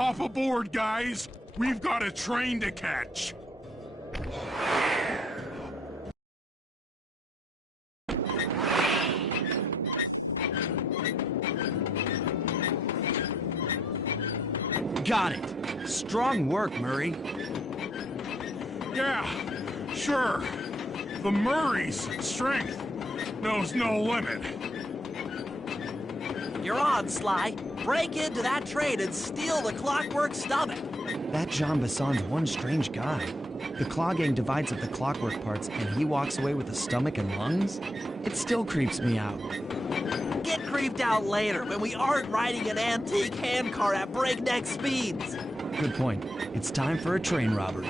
Hop aboard, guys! We've got a train to catch! Got it. Strong work, Murray. Yeah, sure. The Murray's strength knows no limit. You're on, Sly. Break into that train and steal the Clockwork Stomach. That Jean Basson's one strange guy. The Claw Gang divides up the clockwork parts and he walks away with the stomach and lungs? It still creeps me out. Get creeped out later when we aren't riding an antique handcar at breakneck speeds. Good point. It's time for a train robbery.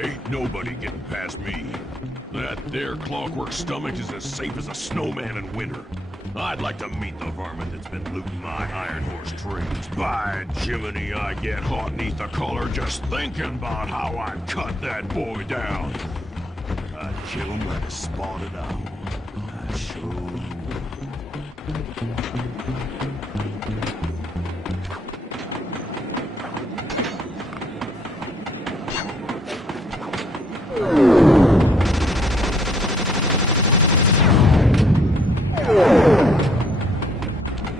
Ain't nobody getting past me. That there Clockwork Stomach is as safe as a snowman in winter. I'd like to meet the varmint that's been looting my Iron Horse trains. By Jiminy, I get hot neath the collar just thinking about how I cut that boy down. I'd kill him like a spotted owl. I sure would.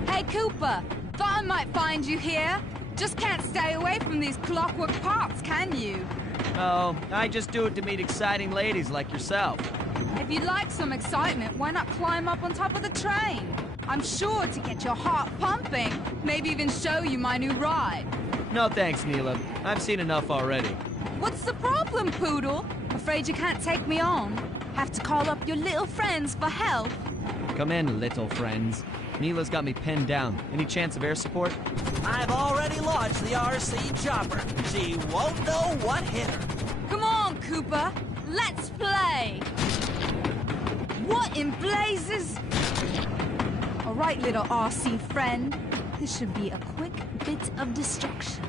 Hey, Cooper. Thought I might find you here. Just can't stay away from these clockwork parts, can you? Oh, I just do it to meet exciting ladies like yourself. If you'd like some excitement, why not climb up on top of the train? I'm sure to get your heart pumping. Maybe even show you my new ride. No thanks, Neela. I've seen enough already. What's the problem, Poodle? Afraid you can't take me on? Have to call up your little friends for help? Come in, little friends. Neela's got me pinned down. Any chance of air support? I've already launched the RC chopper. She won't know what hit her. Come on, Cooper. Let's play. What in blazes? All right, little RC friend. This should be a quick bit of destruction.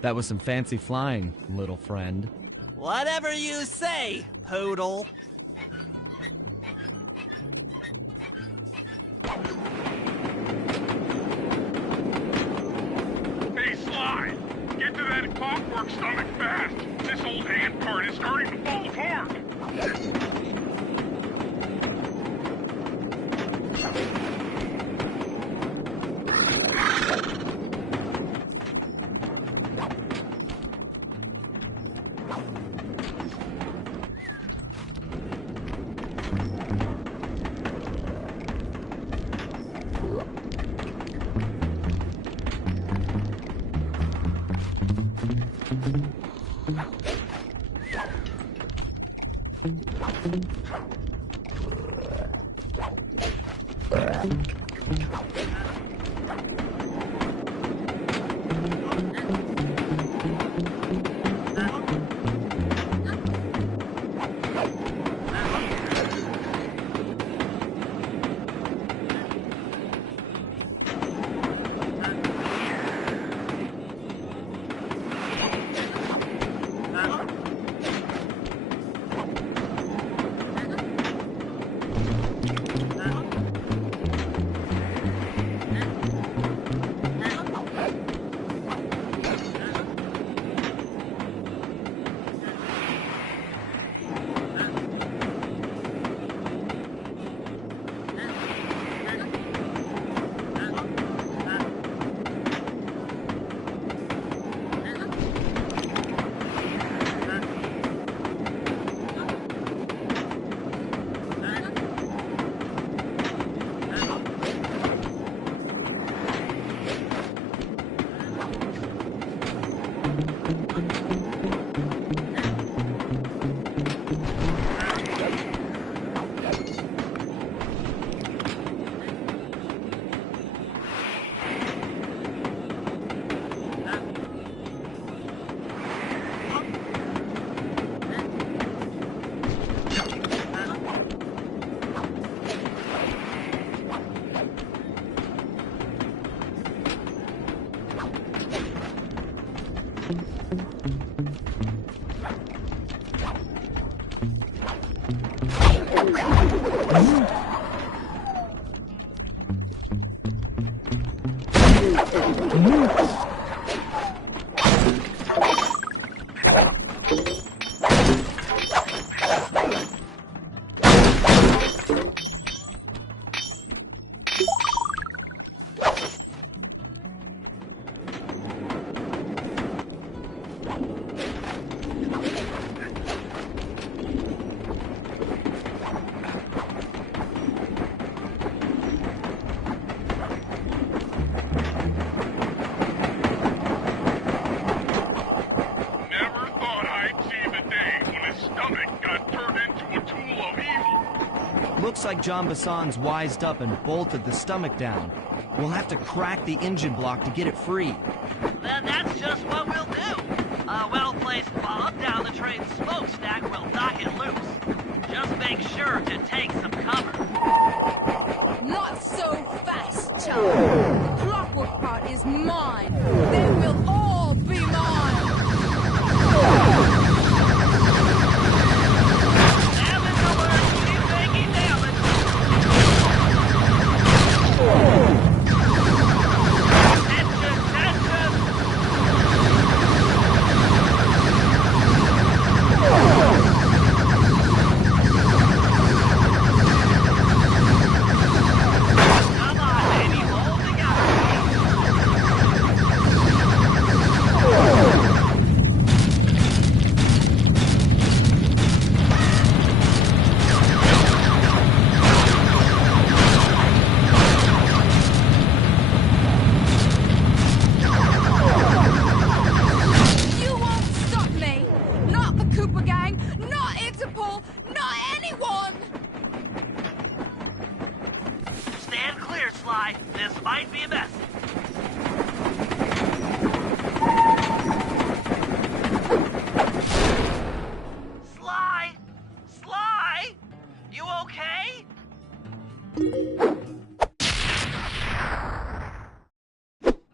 That was some fancy flying, little friend. Whatever you say, Poodle. Hey, Sly! Get to that Clockwork Stomach fast! This old hand part is starting to fall apart! Looks like John Bassan's wised up and bolted the stomach down. We'll have to crack the engine block to get it free. Then that's just what we'll do. A well-placed bomb down the train's smokestack will knock it loose. Just make sure to take some cover. Not so fast, child. The clockwork part is mine. They will all be mine. This might be a mess. Sly! Sly! You okay?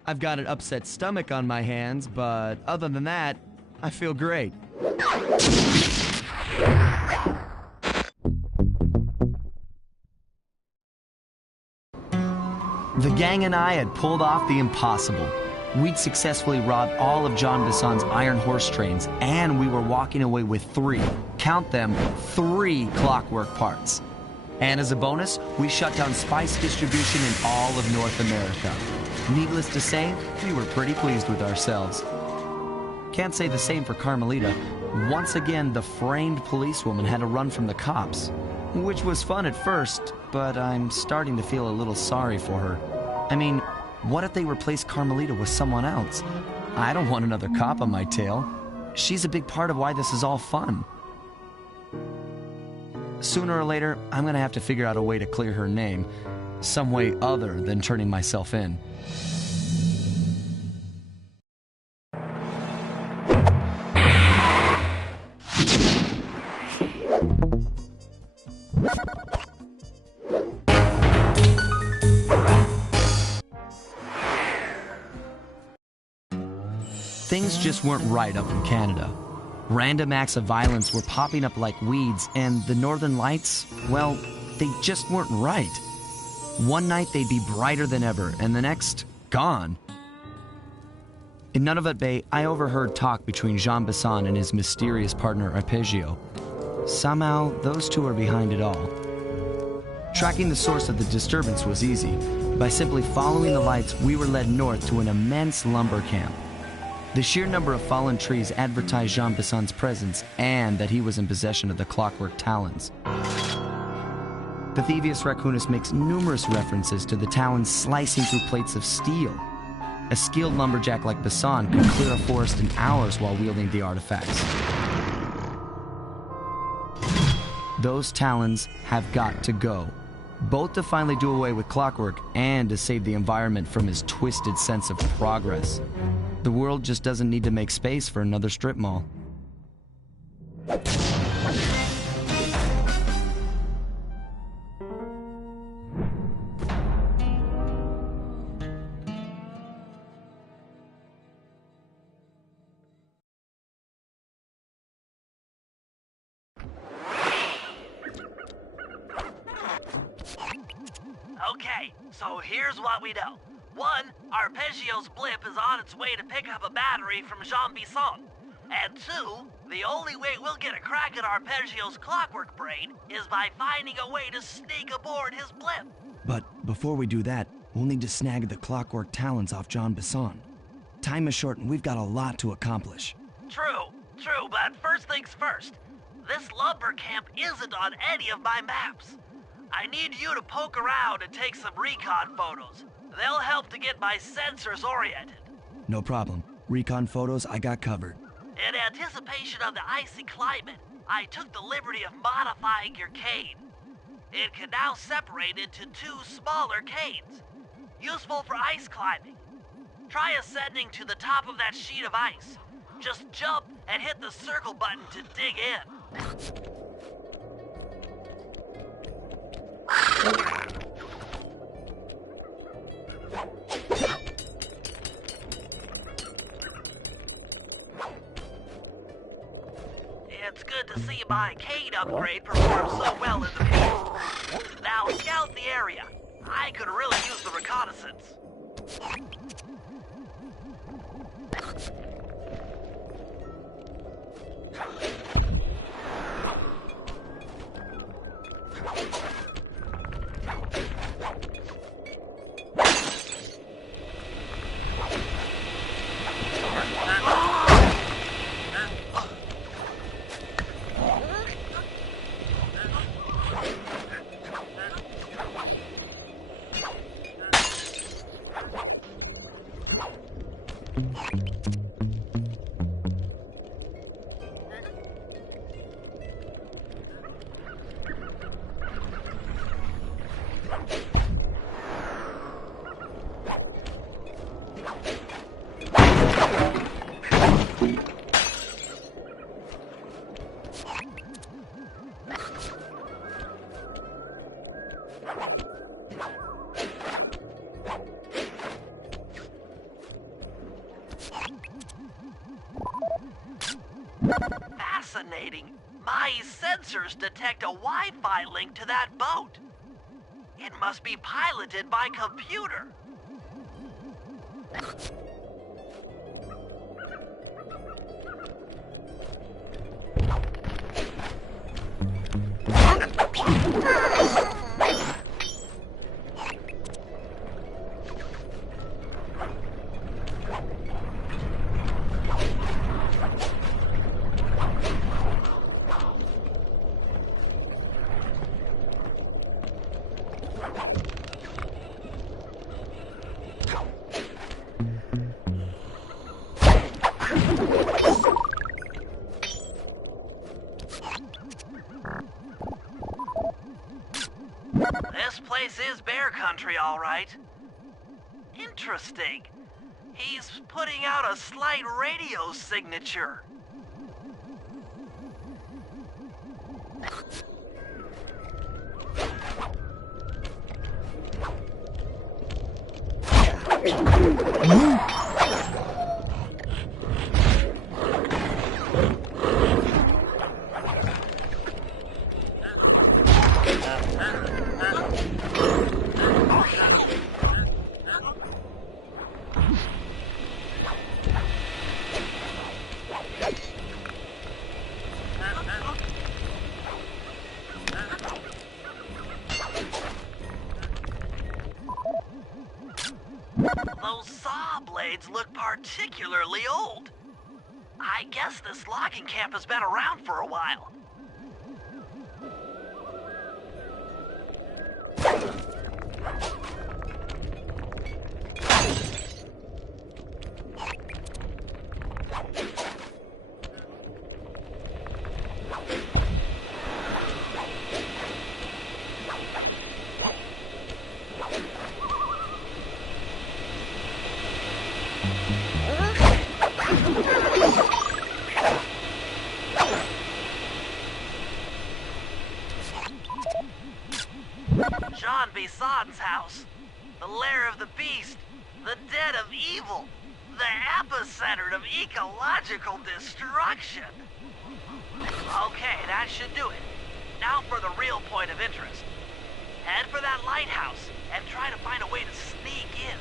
I've got an upset stomach on my hands, but other than that, I feel great. The gang and I had pulled off the impossible. We'd successfully robbed all of John Bassan's iron horse trains, and we were walking away with 3, count them, 3 clockwork parts. And as a bonus, we shut down spice distribution in all of North America. Needless to say, we were pretty pleased with ourselves. Can't say the same for Carmelita. Once again, the framed policewoman had to run from the cops, which was fun at first, but I'm starting to feel a little sorry for her. I mean, what if they replaced Carmelita with someone else? I don't want another cop on my tail. she's a big part of why this is all fun. Sooner or later, I'm gonna have to figure out a way to clear her name, some way other than turning myself in. Things just weren't right up in Canada. Random acts of violence were popping up like weeds, and the Northern Lights, well, they just weren't right. One night they'd be brighter than ever, and the next, gone. In Nunavut Bay, I overheard talk between Jean Bisson and his mysterious partner Arpeggio. Somehow, those two are behind it all. Tracking the source of the disturbance was easy. By simply following the lights, we were led north to an immense lumber camp. The sheer number of fallen trees advertised Jean Bisson's presence and that he was in possession of the clockwork talons. The Thievius Raccoonus makes numerous references to the talons slicing through plates of steel. A skilled lumberjack like Bisson could clear a forest in hours while wielding the artifacts. Those talons have got to go, both to finally do away with clockwork and to save the environment from his twisted sense of progress. The world just doesn't need to make space for another strip mall. Okay, so here's what we know. 1, Arpeggio's blip is on its way to pick up a battery from Jean Bisson. And 2, the only way we'll get a crack at Arpeggio's clockwork brain is by finding a way to sneak aboard his blip. But before we do that, we'll need to snag the clockwork talons off Jean Bisson. Time is short and we've got a lot to accomplish. True, but first things first. This lumber camp isn't on any of my maps. I need you to poke around and take some recon photos. They'll help to get my sensors oriented. No problem. Recon photos I got covered. In anticipation of the icy climate, I took the liberty of modifying your cane. It can now separate into 2 smaller canes, useful for ice climbing. Try ascending to the top of that sheet of ice. Just jump and hit the circle button to dig in. It's good to see my cane upgrade perform so well in the field. Now scout the area. I could really use the reconnaissance. Fascinating. My sensors detect a Wi-Fi link to that boat. It must be piloted by computer. This is bear country, all right. Interesting. He's putting out a slight radio signature. Those saw blades look particularly old. I guess this logging camp has been around for a while. John Bison's house. The lair of the beast. The den of evil. The epicenter of ecological destruction. Okay, that should do it. Now for the real point of interest. Head for that lighthouse and try to find a way to sneak in.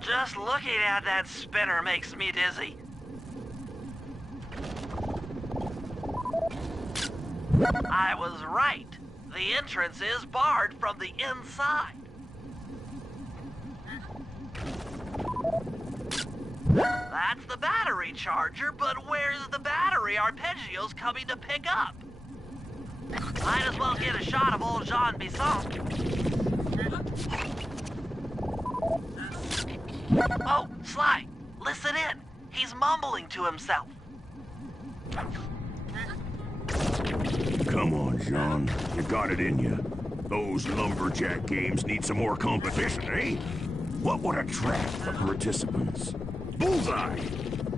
Just looking at that spinner makes me dizzy. I was right. The entrance is barred from the inside. That's the battery charger, but where's the battery Arpeggio's coming to pick up? Might as well get a shot of old Jean Bisson. Oh, Sly, listen in. He's mumbling to himself. Come on, Jean. You got it in you. Those lumberjack games need some more competition, eh? What would attract the participants? Bullseye!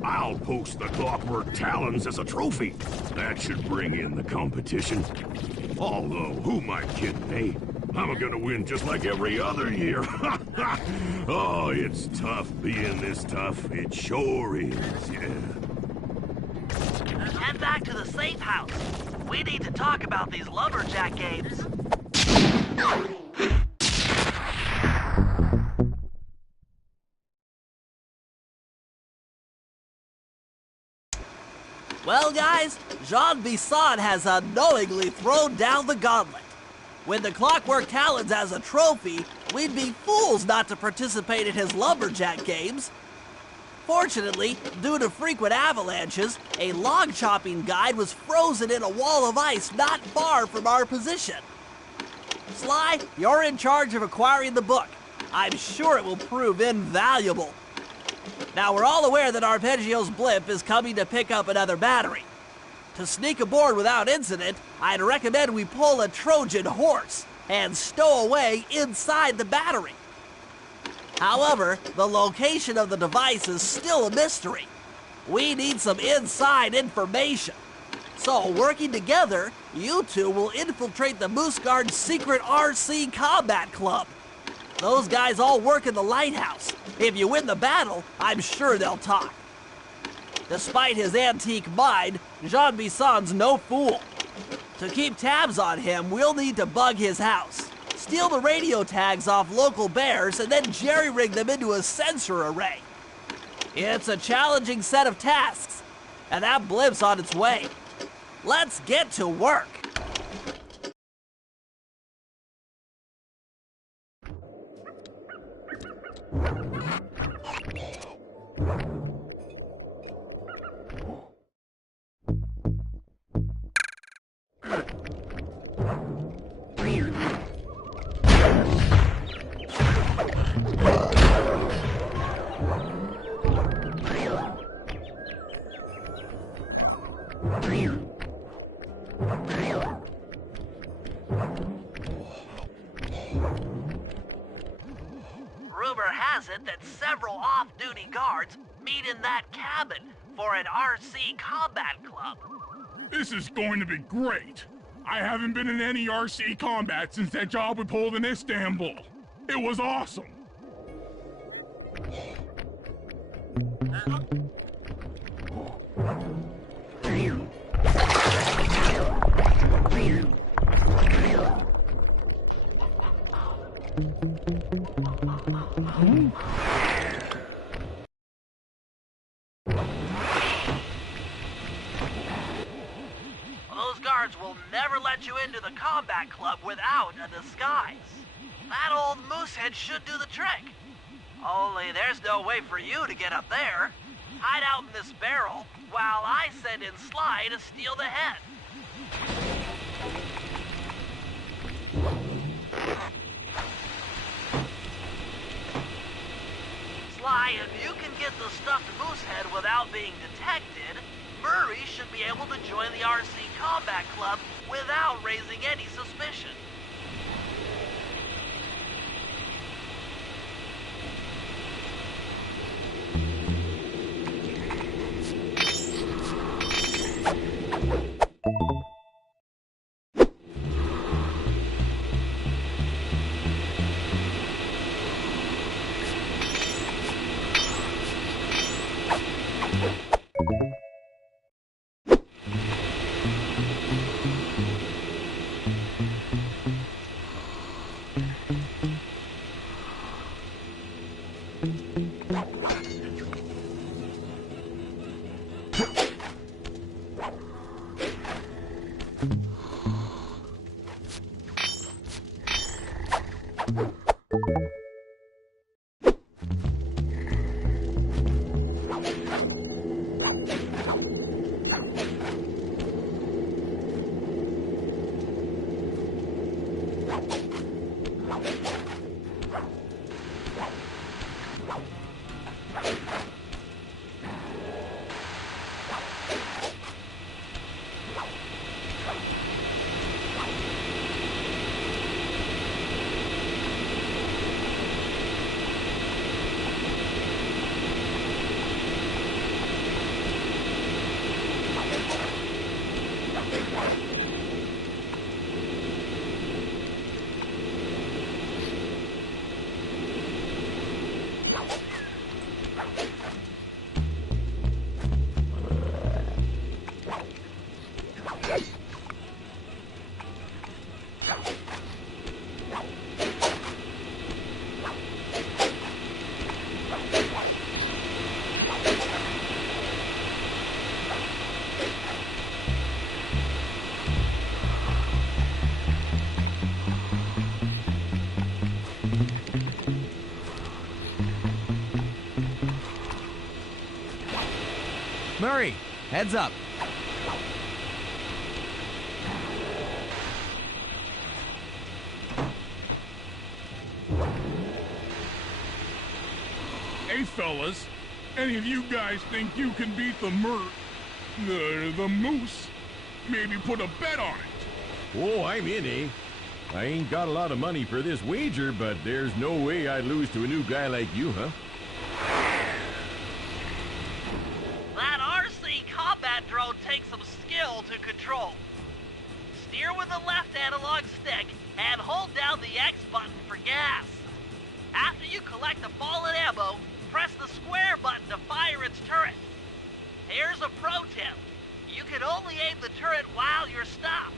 I'll post the clockwork talons as a trophy. That should bring in the competition. Although, who am I kidding, eh? I'm gonna win just like every other year. Oh, it's tough being this tough. It sure is, yeah. Head back to the safe house. We need to talk about these lumberjack games. Well, guys, Jean Bisson has unknowingly thrown down the gauntlet. With the Clockwork Talons as a trophy, we'd be fools not to participate in his lumberjack games. Fortunately, due to frequent avalanches, a log chopping guide was frozen in a wall of ice not far from our position. Sly, you're in charge of acquiring the book. I'm sure it will prove invaluable. Now, we're all aware that Arpeggio's blimp is coming to pick up another battery. To sneak aboard without incident, I'd recommend we pull a Trojan horse and stow away inside the battery. However, the location of the device is still a mystery. We need some inside information. So, working together, you two will infiltrate the Moose Guard's secret RC Combat Club. Those guys all work in the lighthouse. If you win the battle, I'm sure they'll talk. Despite his antique mind, Jean Bisson's no fool. To keep tabs on him, we'll need to bug his house, steal the radio tags off local bears, and then jerry-rig them into a sensor array. It's a challenging set of tasks, and that blimp's on its way. Let's get to work. Rumor has it that several off-duty guards meet in that cabin for an RC combat club. This is going to be great. I haven't been in any RC combat since that job we pulled in Istanbul. It was awesome. Those guards will never let you into the combat club without a disguise. That old moosehead should do the trick. Only there's no way for you to get up there. Hide out in this barrel while I send in Sly to steal the head. Sly, if you can get the stuffed moosehead without being detected, Murray should be able to join the RC Combat Club without raising any suspicion. Murray, heads up. Hey, fellas. Any of you guys think you can beat the moose? Maybe put a bet on it. Oh, I'm in, eh? I ain't got a lot of money for this wager, but there's no way I'd lose to a new guy like you, huh? That RC combat drone takes some skill to control. Steer with the left analog stick and hold down the X button for gas. After you collect the fallen ammo, press the square button to fire its turret. Here's a pro tip. You can only aim the turret while you're stopped.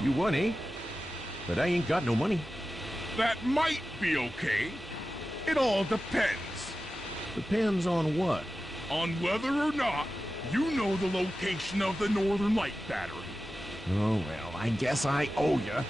You won, eh? But I ain't got no money. That might be okay. It all depends. Depends on what? On whether or not you know the location of the Northern Light Battery. Oh, well, I guess I owe ya.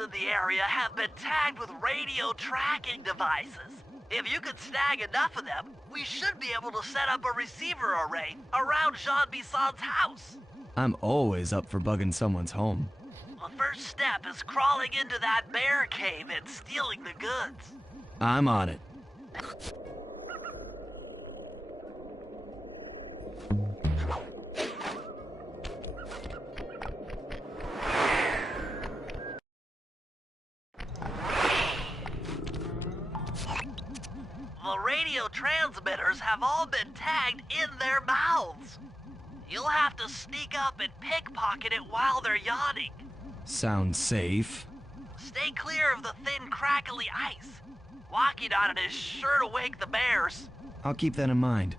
In the area have been tagged with radio tracking devices. If you can snag enough of them, we should be able to set up a receiver array around Jean Bisson's house. I'm always up for bugging someone's home. The first step is crawling into that bear cave and stealing the goods. I'm on it. The radio transmitters have all been tagged in their mouths. You'll have to sneak up and pickpocket it while they're yawning. Sounds safe. Stay clear of the thin, crackly ice. Walking on it is sure to wake the bears. I'll keep that in mind.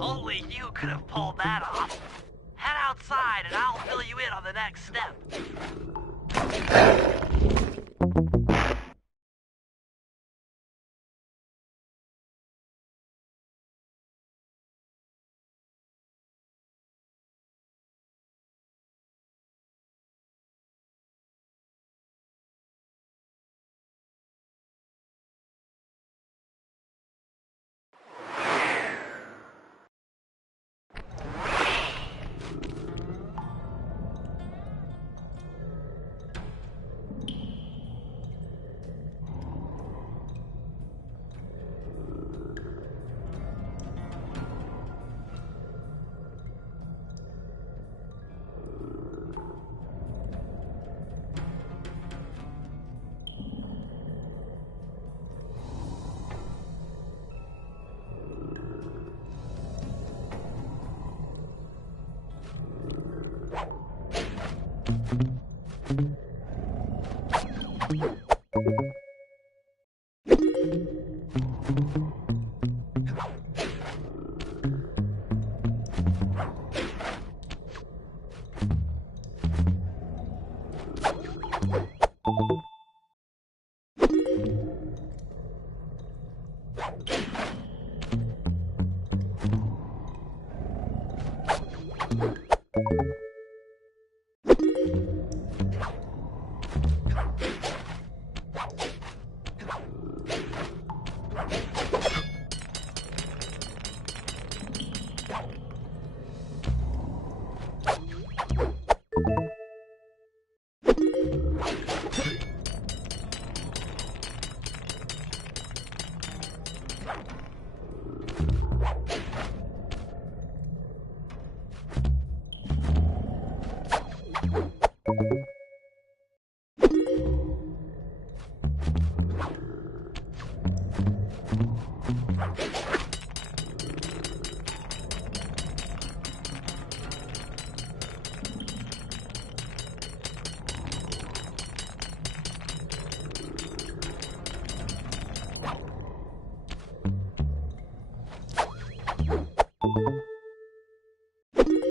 Only you could have pulled that off. Head outside and I'll fill you in on the next step.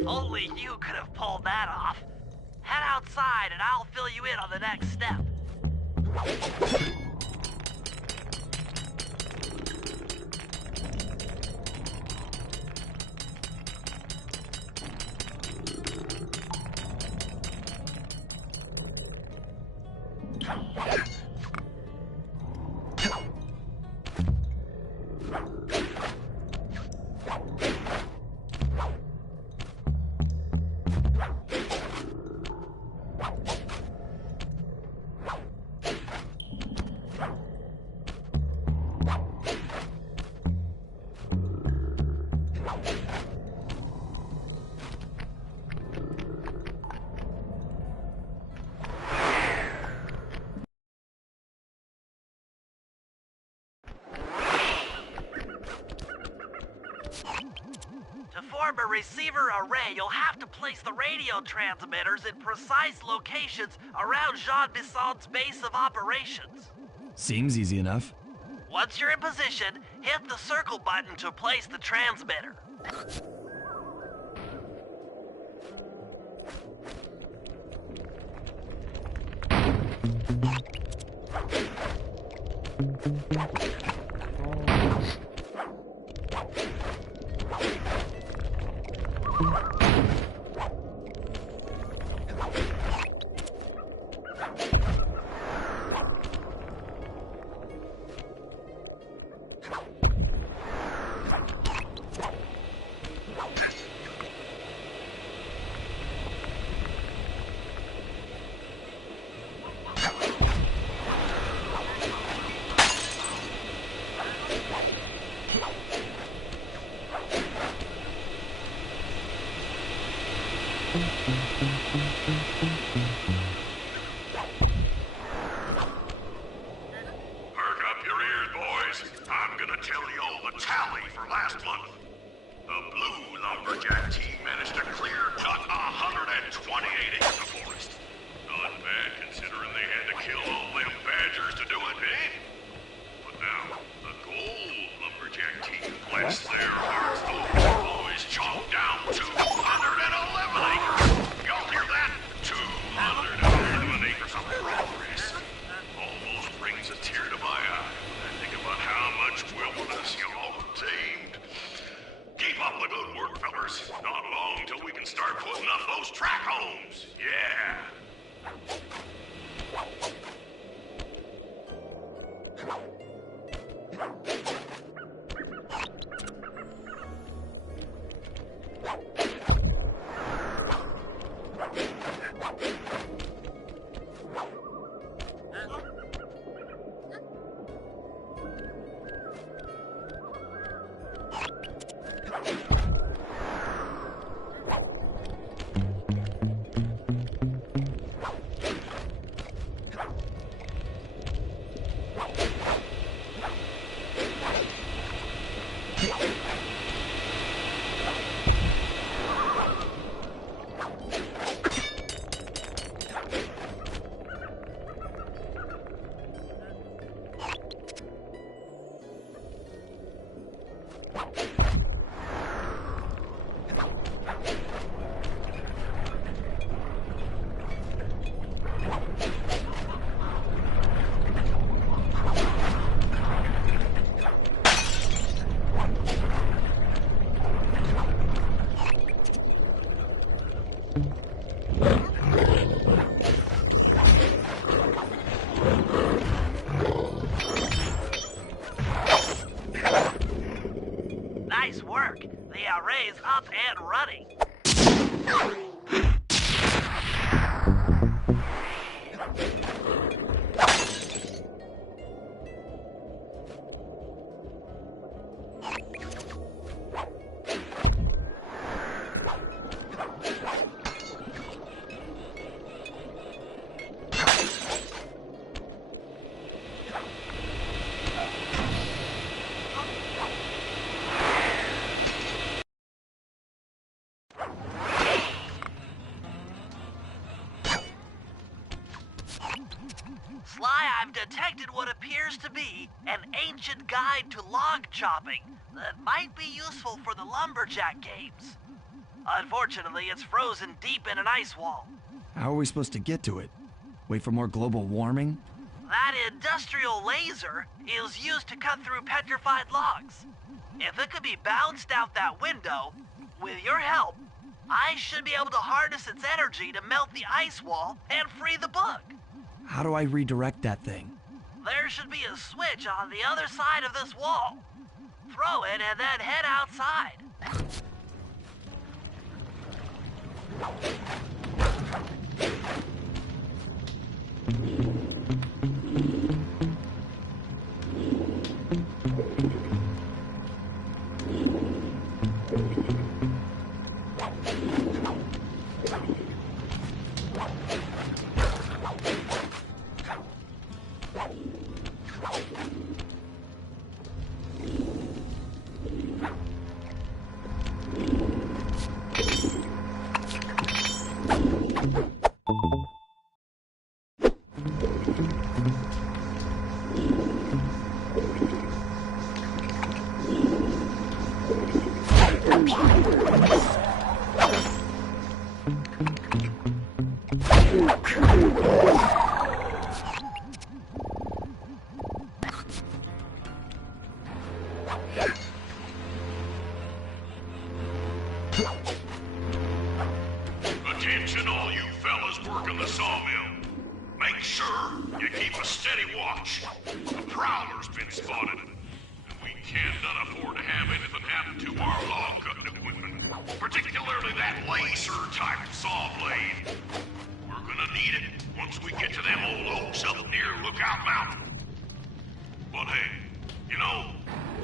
Only you could have pulled that off. Head outside and I'll fill you in on the next step. To form a receiver array, you'll have to place the radio transmitters in precise locations around Jean Bisson's base of operations. Seems easy enough. Once you're in position, hit the circle button to place the transmitter. Perk up your ears, boys. I'm gonna tell you all the tally for last month. The Blue Lumberjack team managed to clear cut 128 acres of forest. Not bad considering they had to kill all them badgers to do it, eh? But now, the Gold Lumberjack team, bless their hearts, those boys chomped down 211 acres. Y'all hear that? 211 acres of progress. Almost brings a tear to my eye when I think about how much wilderness y'all tamed. Keep up the good work, fellas. Not long till we can start putting up those track homes. Yeah. Nice work. The array's up and running. Sly, I've detected what appears to be an ancient guide to log chopping that might be useful for the lumberjack games. Unfortunately, it's frozen deep in an ice wall. How are we supposed to get to it? Wait for more global warming? That industrial laser is used to cut through petrified logs. If it could be bounced out that window, with your help, I should be able to harness its energy to melt the ice wall and free the bug. How do I redirect that thing? There should be a switch on the other side of this wall. Throw it and then head outside. Attention all you fellas working the sawmill. Make sure you keep a steady watch. A prowler's been spotted, and we can't afford to have anything happen to our log cutting equipment, particularly that laser-type saw blade. We're gonna need it once we get to them old oaks up near Lookout Mountain. But hey, you know,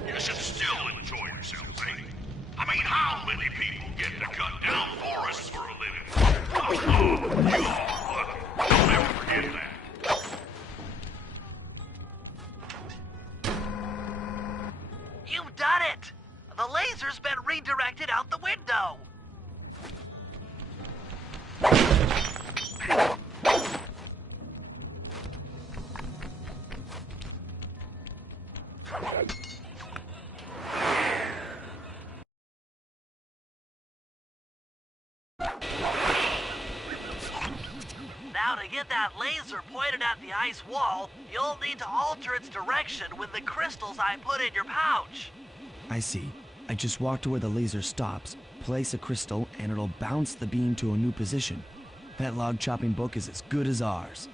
you should still enjoy yourselves, eh? I mean, how many people get to cut down forests for a living? Don't ever forget that. You've done it! The laser's been redirected out the window! Now to get that laser pointed at the ice wall, you'll need to alter its direction with the crystals I put in your pouch. I see. I just walk to where the laser stops, place a crystal, and it'll bounce the beam to a new position. That log chopping book is as good as ours.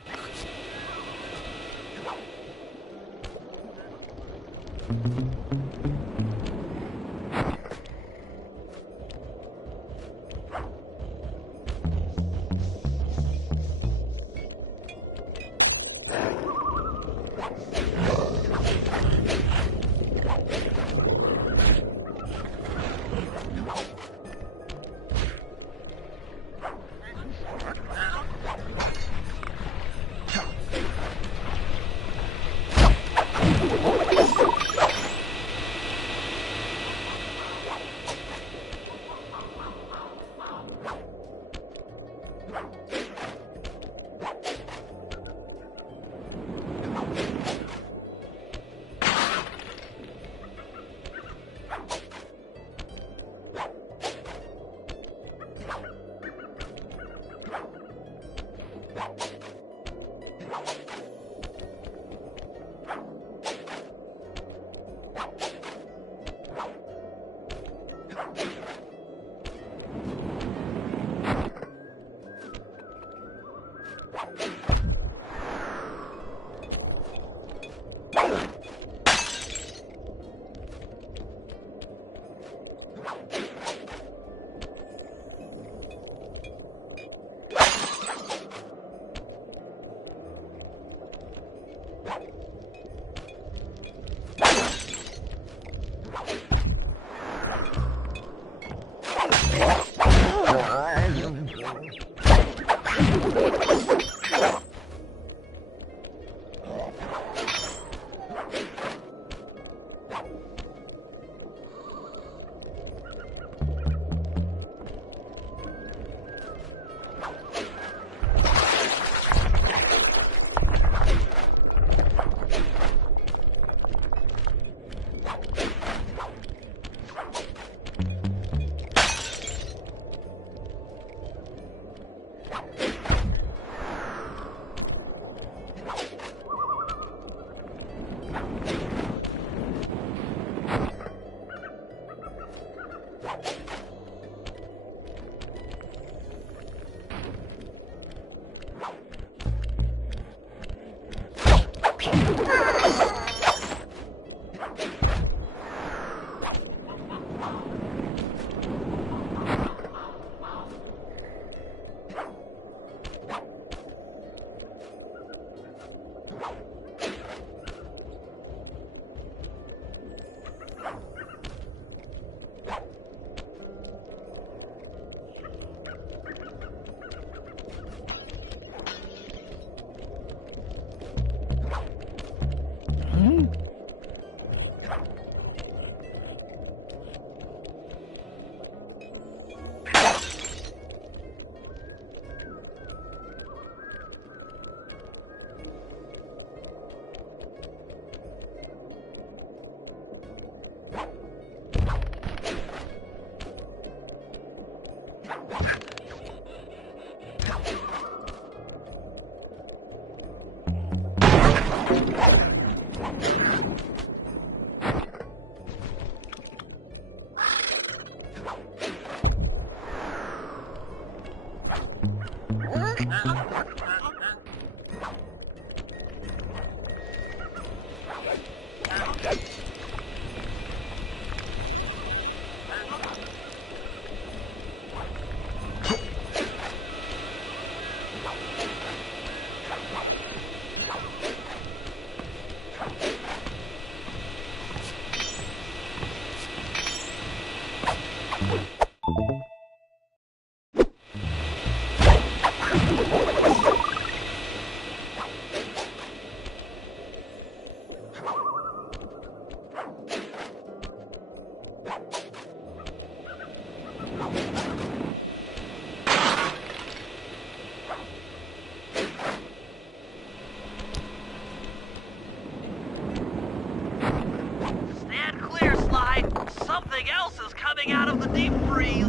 else is coming out of the deep freeze.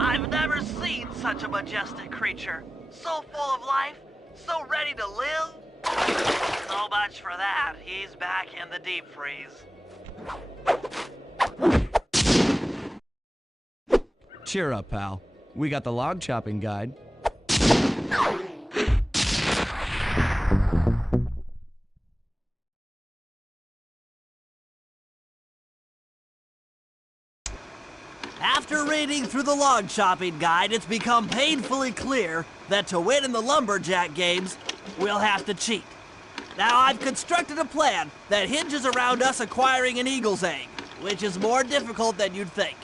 I've never seen such a majestic creature. So full of life, so ready to live. So much for that. He's back in the deep freeze. Cheer up, pal. We got the log chopping guide. After reading through the log chopping guide, it's become painfully clear that to win in the lumberjack games, we'll have to cheat. Now, I've constructed a plan that hinges around us acquiring an eagle's egg, which is more difficult than you'd think.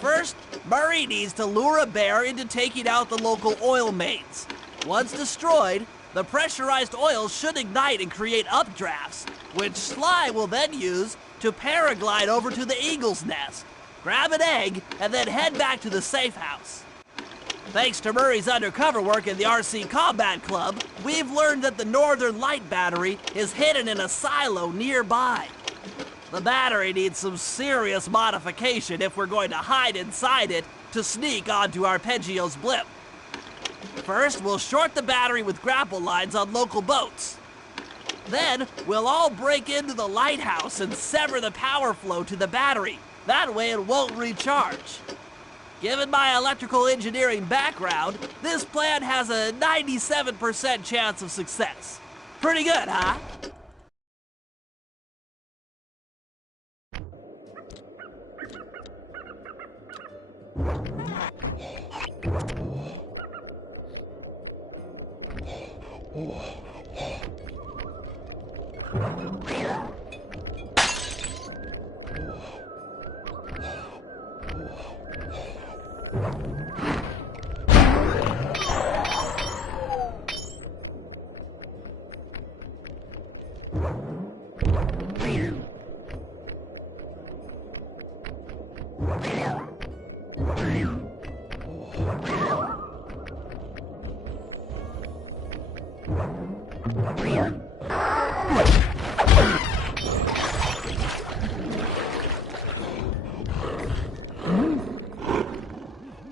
First, Murray needs to lure a bear into taking out the local oil mains. Once destroyed, the pressurized oil should ignite and create updrafts, which Sly will then use to paraglide over to the eagle's nest, grab an egg, and then head back to the safe house. Thanks to Murray's undercover work in the RC Combat Club, we've learned that the Northern Light Battery is hidden in a silo nearby. The battery needs some serious modification if we're going to hide inside it to sneak onto Arpeggio's blimp. First, we'll short the battery with grapple lines on local boats. Then, we'll all break into the lighthouse and sever the power flow to the battery. That way it won't recharge. Given my electrical engineering background, this plan has a 97% chance of success. Pretty good, huh?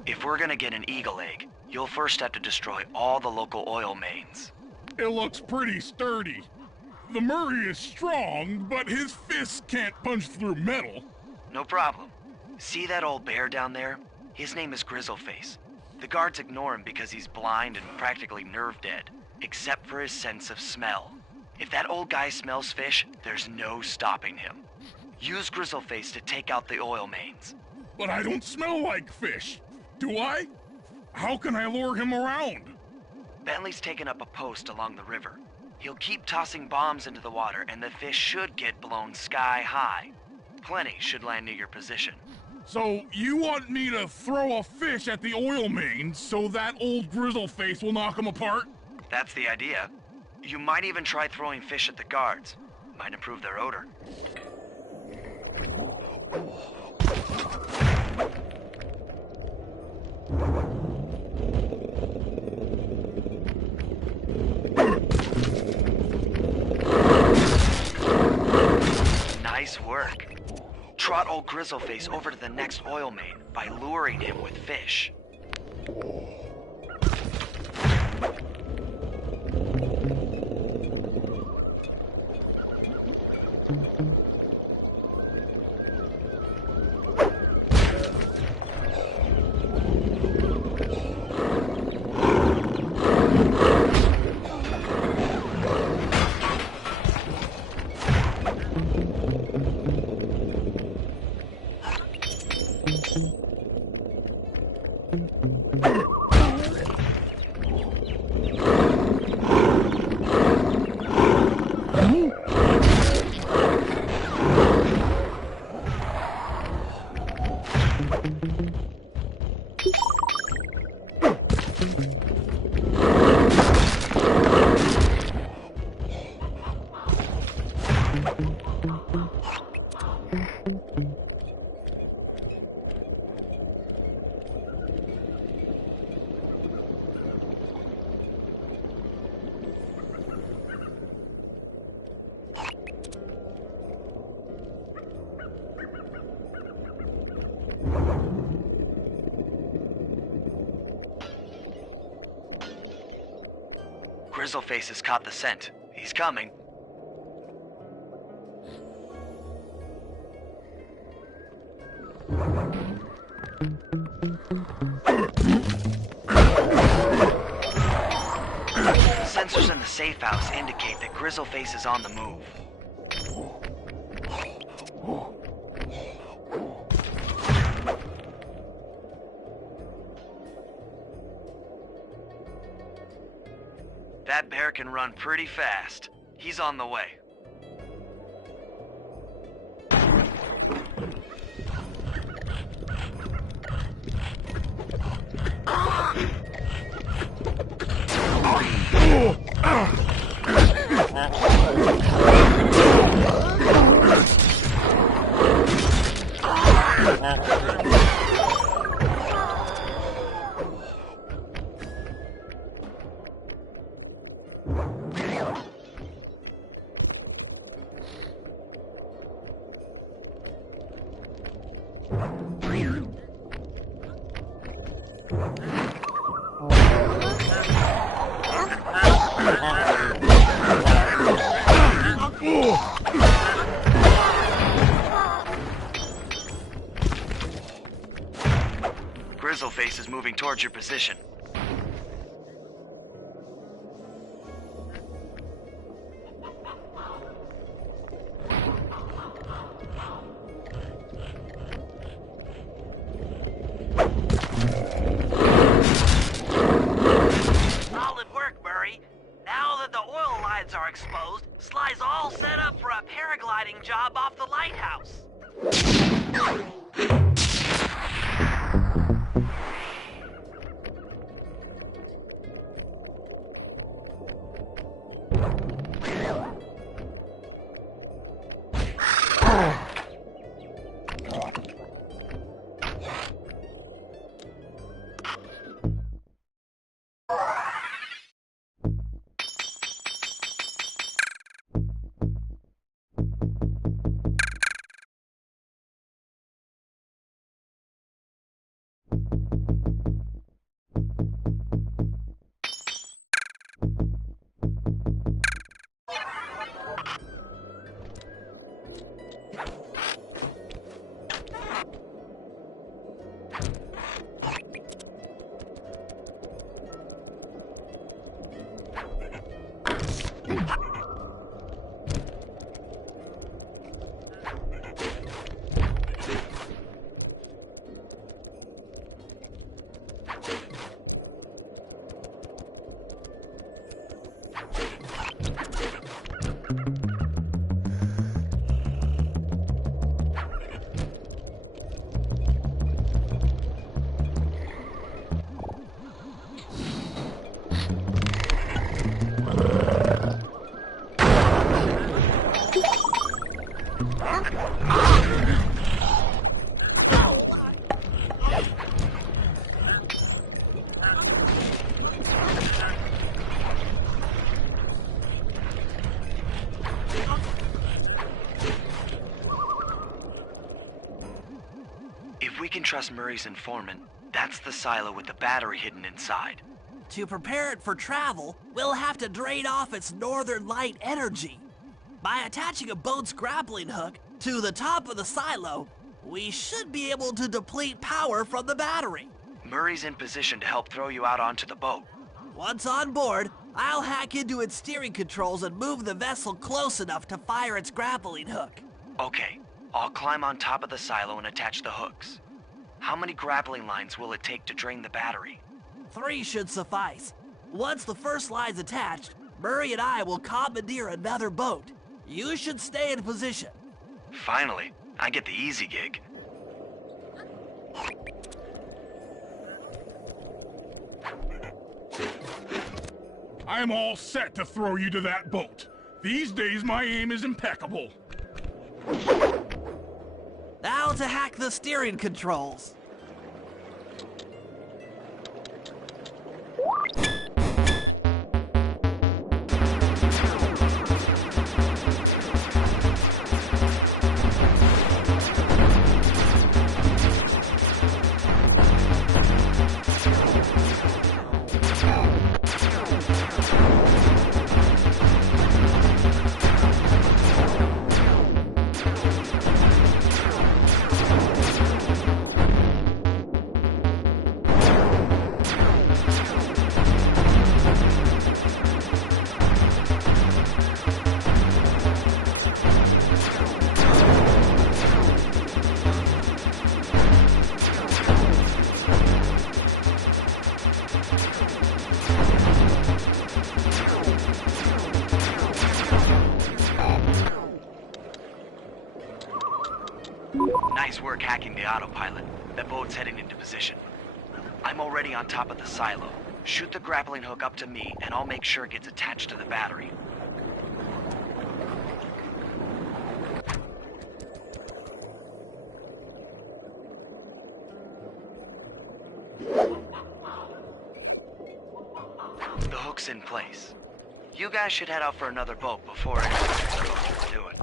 If we're gonna get an eagle egg, you'll first have to destroy all the local oil mains. It looks pretty sturdy. The Murray is strong, but his fists can't punch through metal. No problem. See that old bear down there? His name is Grizzleface. The guards ignore him because he's blind and practically nerve dead, except for his sense of smell. If that old guy smells fish, there's no stopping him. Use Grizzleface to take out the oil mains. But I don't smell like fish. Do I? How can I lure him around? Bentley's taken up a post along the river. He'll keep tossing bombs into the water and the fish should get blown sky high. Plenty should land near your position. So you want me to throw a fish at the oil main so that old Grizzleface will knock him apart? That's the idea. You might even try throwing fish at the guards. Might improve their odor. Nice work. Trot old Grizzleface over to the next oil main by luring him with fish. Grizzleface has caught the scent. He's coming. Sensors in the safe house indicate that Grizzleface is on the move. That bear can run pretty fast. He's on the way. Grizzleface is moving towards your position. Solid work, Murray. Now that the oil lines are exposed, Sly's all set up for a paragliding job off the lighthouse. If we can trust Murray's informant, that's the silo with the battery hidden inside. To prepare it for travel, we'll have to drain off its northern light energy. By attaching a boat's grappling hook to the top of the silo, we should be able to deplete power from the battery. Murray's in position to help throw you out onto the boat. Once on board, I'll hack into its steering controls and move the vessel close enough to fire its grappling hook. Okay, I'll climb on top of the silo and attach the hooks. How many grappling lines will it take to drain the battery? 3 should suffice. Once the first line's attached, Murray and I will commandeer another boat. You should stay in position. Finally, I get the easy gig. I'm all set to throw you to that boat. These days, my aim is impeccable. Now to hack the steering controls. the autopilot. That boat's heading into position. I'm already on top of the silo. Shoot the grappling hook up to me, and I'll make sure it gets attached to the battery. The hook's in place. You guys should head out for another boat before anyone gets to do it.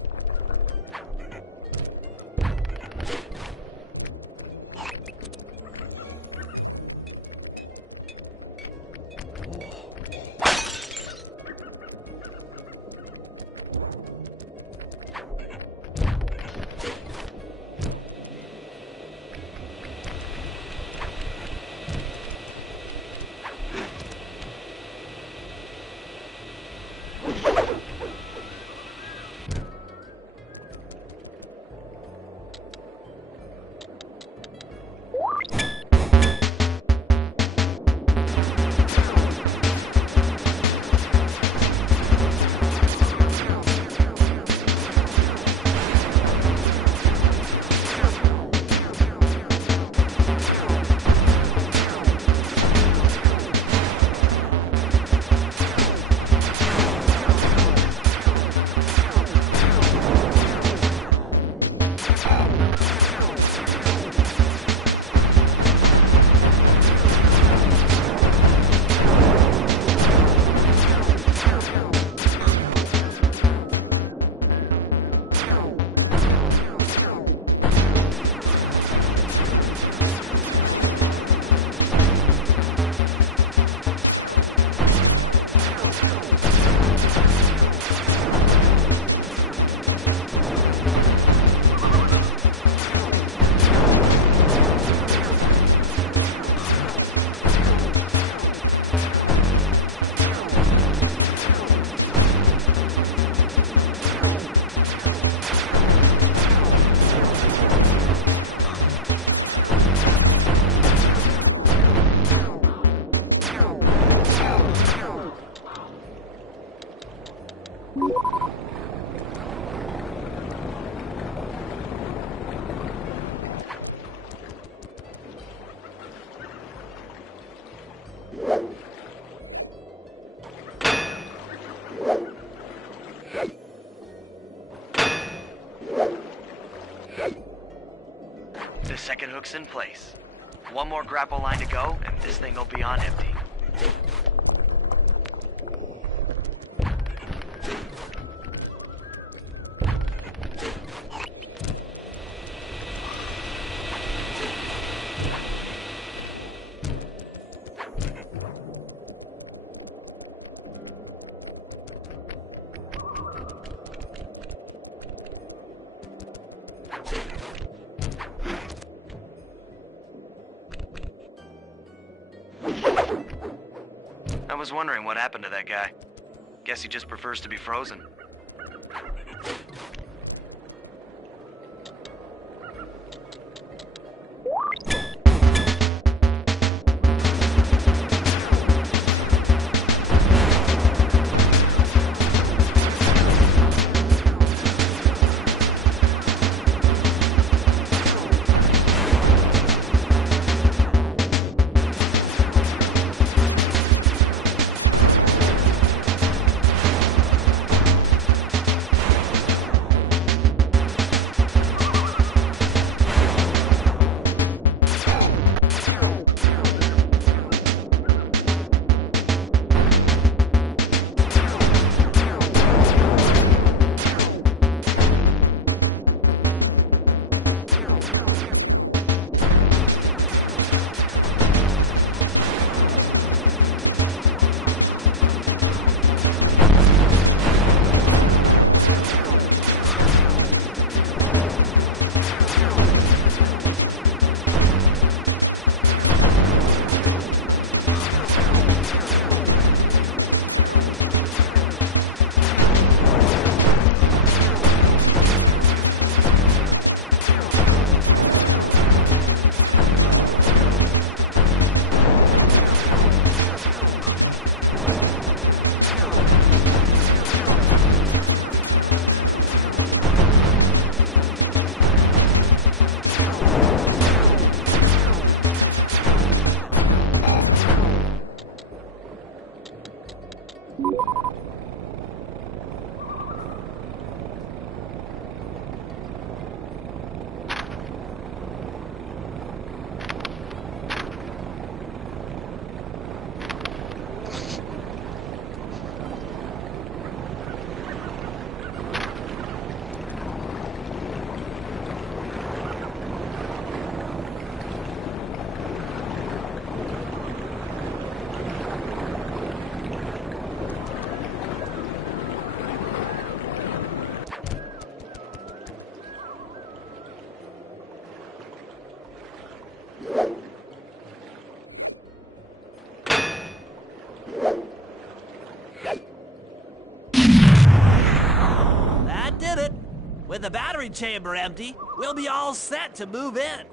The second hook's in place. One more grapple line to go, and this thing will be on empty. I was wondering what happened to that guy. Guess he just prefers to be frozen. With the battery chamber empty, we'll be all set to move in.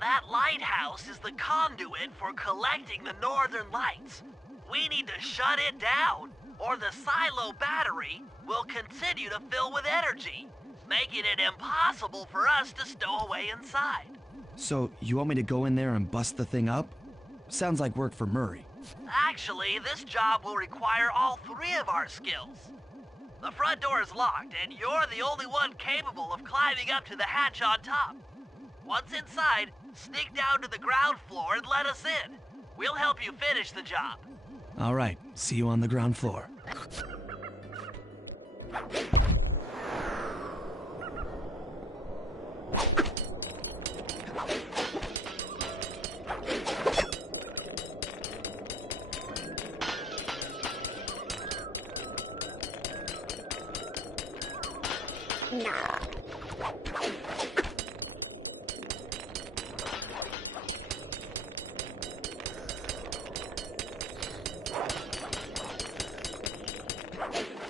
That lighthouse is the conduit for collecting the northern lights. We need to shut it down, or the silo battery will continue to fill with energy, making it impossible for us to stow away inside. So, you want me to go in there and bust the thing up? Sounds like work for Murray. Actually, this job will require all three of our skills. The front door is locked, and you're the only one capable of climbing up to the hatch on top. Once inside, sneak down to the ground floor and let us in. We'll help you finish the job. All right, see you on the ground floor.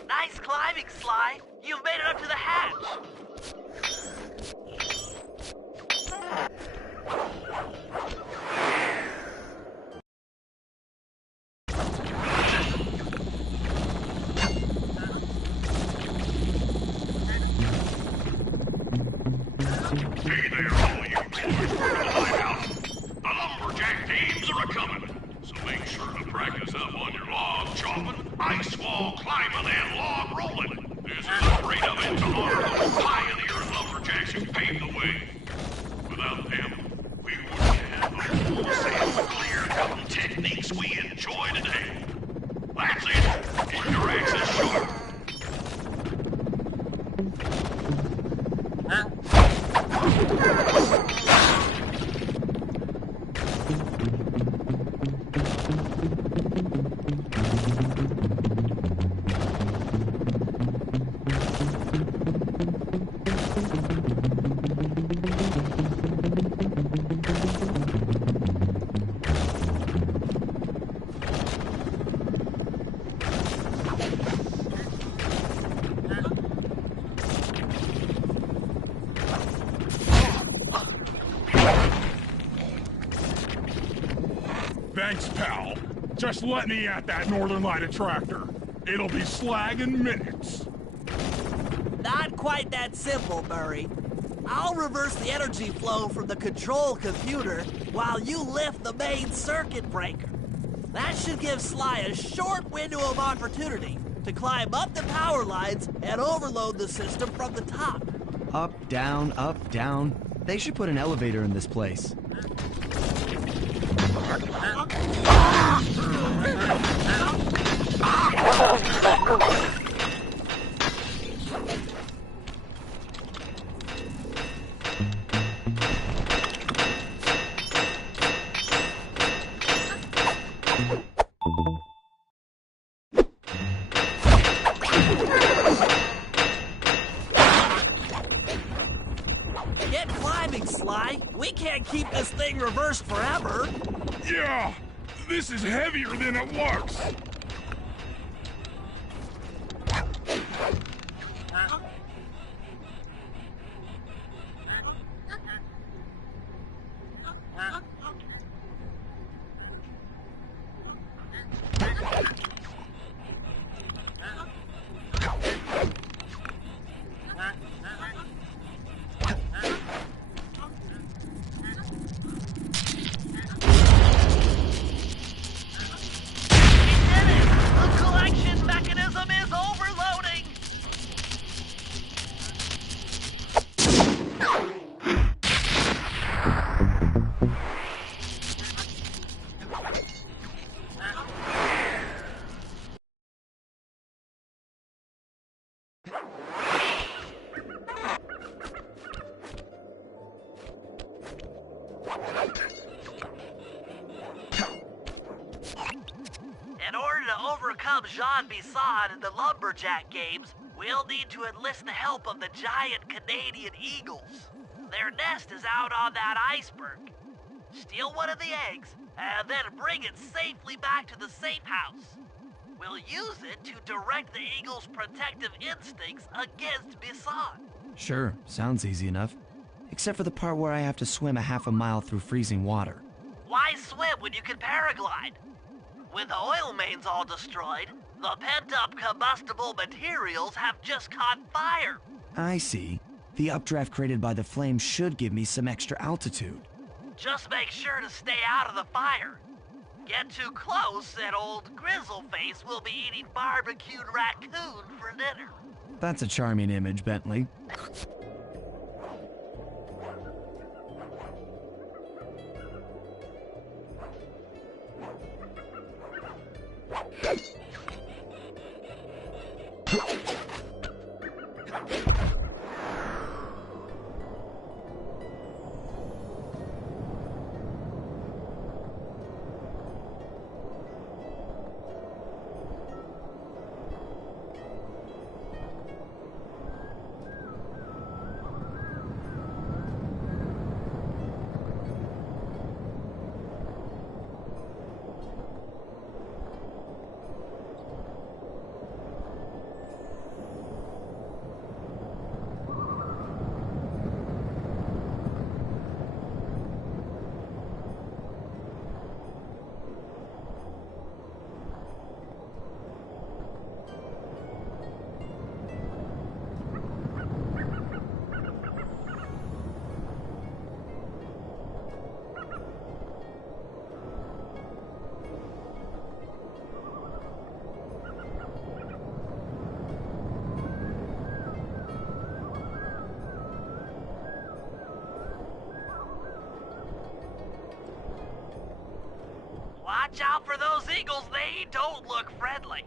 Nice climbing, Sly. You've made it up to the hatch. That's it! Keep your axes sharp! Thanks, pal. Just let me at that Northern Light attractor. It'll be slag in minutes. Not quite that simple, Murray. I'll reverse the energy flow from the control computer while you lift the main circuit breaker. That should give Sly a short window of opportunity to climb up the power lines and overload the system from the top. Up, down, up, down. They should put an elevator in this place. Get climbing, Sly. We can't keep this thing reversed forever. Yeah, this is heavier than it looks. In order to overcome Jean Bisson in the Lumberjack games, we'll need to enlist the help of the giant Canadian eagles. Their nest is out on that iceberg. Steal one of the eggs, and then bring it safely back to the safe house. We'll use it to direct the eagle's protective instincts against Bisson. Sure, sounds easy enough. Except for the part where I have to swim a half a mile through freezing water. Why swim when you can paraglide? With the oil mains all destroyed, the pent-up combustible materials have just caught fire. I see. The updraft created by the flames should give me some extra altitude. Just make sure to stay out of the fire. Get too close and old Grizzleface will be eating barbecued raccoon for dinner. That's a charming image, Bentley. look friendly.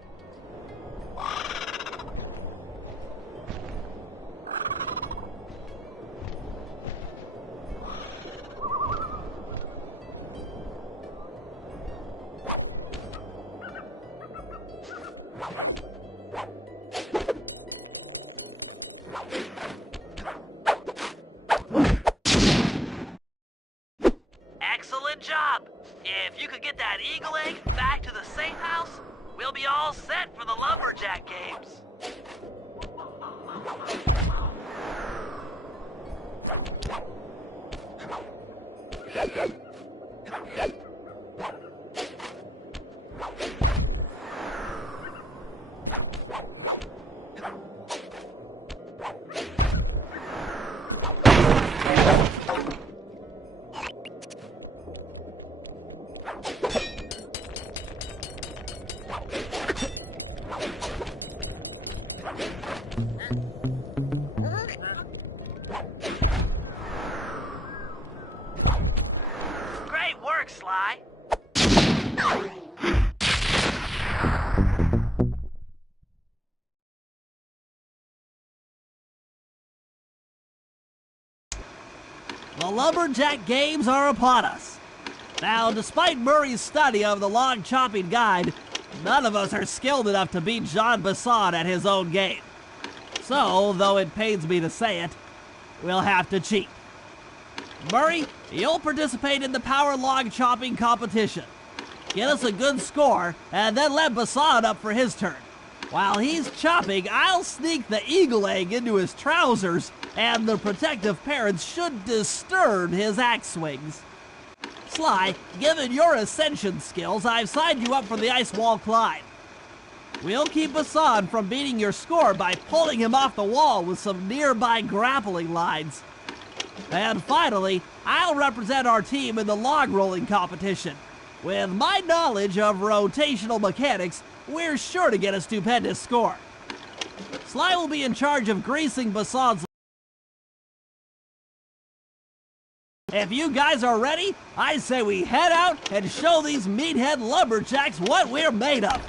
Excellent job! If you could get that eagle egg back to the safe house, we'll be all set for the lumberjack games. Great work, Sly. The lumberjack games are upon us. Now, despite Murray's study of the log chopping guide, none of us are skilled enough to beat Jean Bisson at his own game. So, though it pains me to say it, we'll have to cheat. Murray, you'll participate in the power log chopping competition. Get us a good score, and then let Bisson up for his turn. While he's chopping, I'll sneak the eagle egg into his trousers, and the protective parents should disturb his axe swings. Sly, given your ascension skills, I've signed you up for the ice wall climb. We'll keep Bisson from beating your score by pulling him off the wall with some nearby grappling lines. And finally, I'll represent our team in the log rolling competition. With my knowledge of rotational mechanics, we're sure to get a stupendous score. Sly will be in charge of greasing Bisson's. If you guys are ready, I say we head out and show these meathead lumberjacks what we're made of.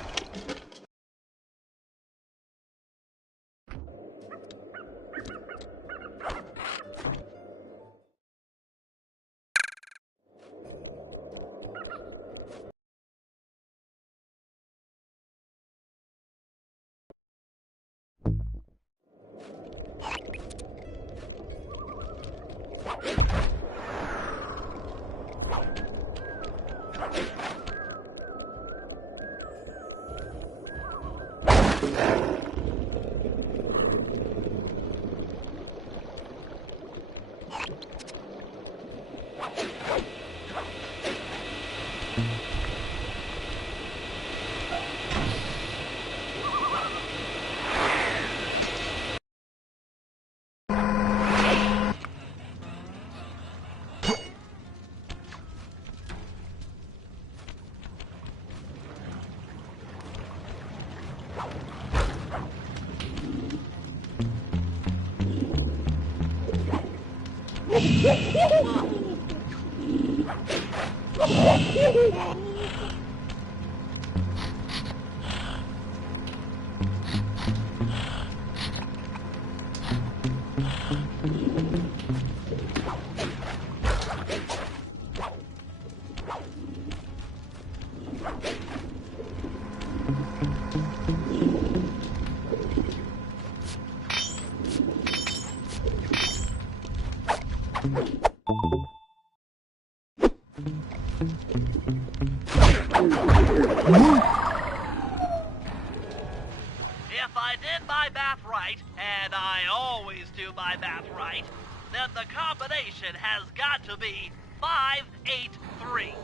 If I did my math right, and I always do my math right, then the combination has got to be 583.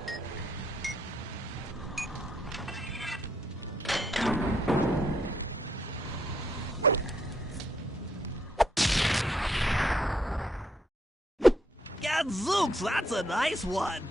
Gadzooks, that's a nice one.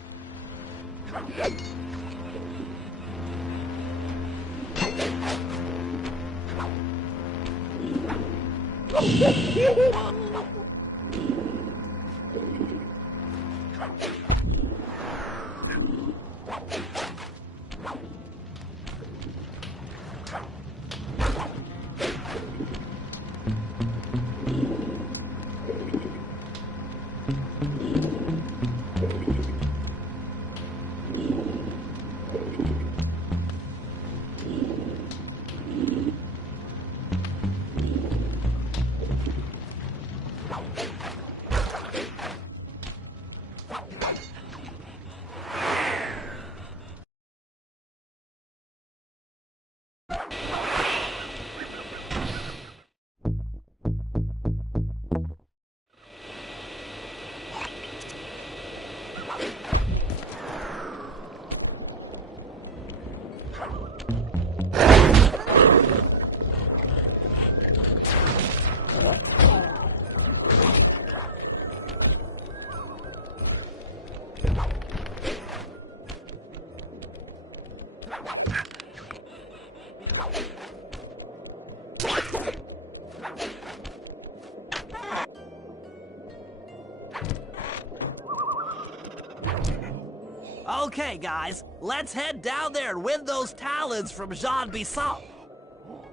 Okay, guys, let's head down there and win those talons from Jean Bisson.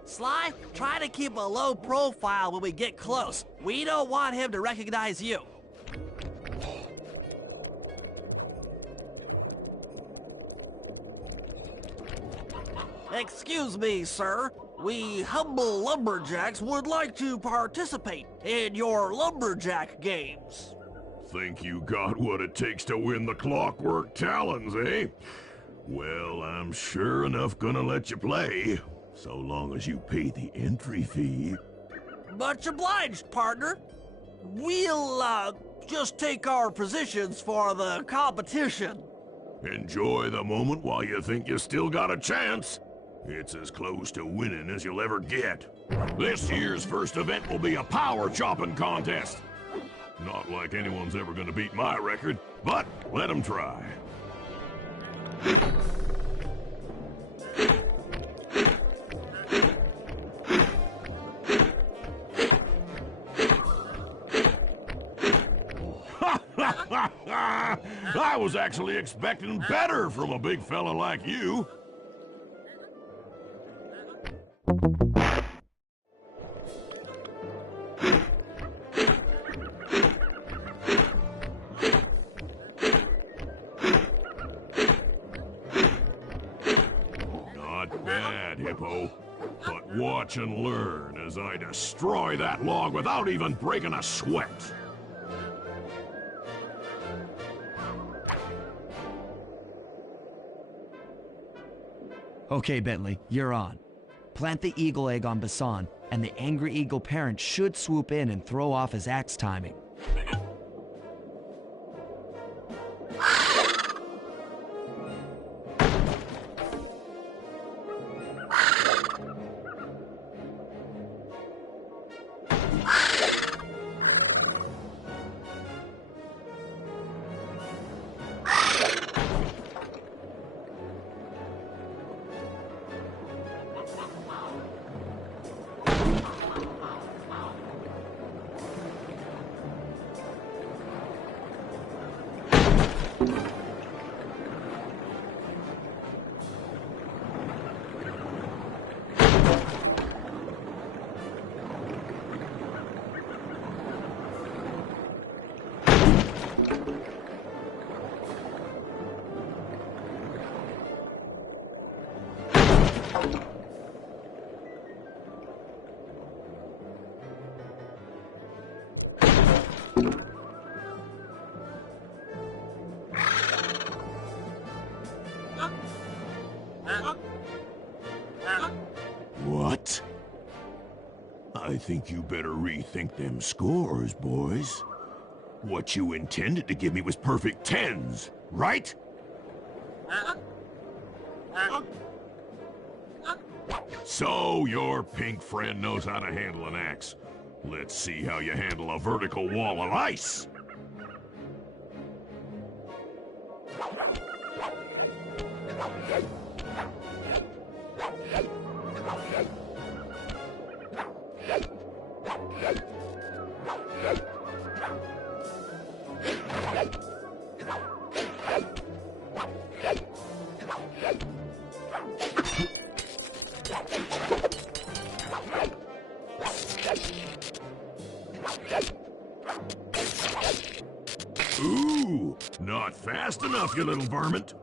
Sly, try to keep a low profile when we get close. We don't want him to recognize you. Excuse me, sir. We humble lumberjacks would like to participate in your lumberjack games. Think you got what it takes to win the Clockwork Talons, eh? Well, I'm sure enough gonna let you play, so long as you pay the entry fee. Much obliged, partner. We'll, just take our positions for the competition. Enjoy the moment while you think you still got a chance. It's as close to winning as you'll ever get. This year's first event will be a power chopping contest. Not like anyone's ever gonna beat my record, but let them try. I was actually expecting better from a big fella like you. Not bad, Hippo. But watch and learn as I destroy that log without even breaking a sweat. Okay, Bentley, you're on. Plant the eagle egg on Bassan, and the angry eagle parent should swoop in and throw off his axe timing. What? I think you better rethink them scores, boys. What you intended to give me was perfect tens, right? So your pink friend knows how to handle an axe. Let's see how you handle a vertical wall of ice. Ooh, not fast enough, you little varmint.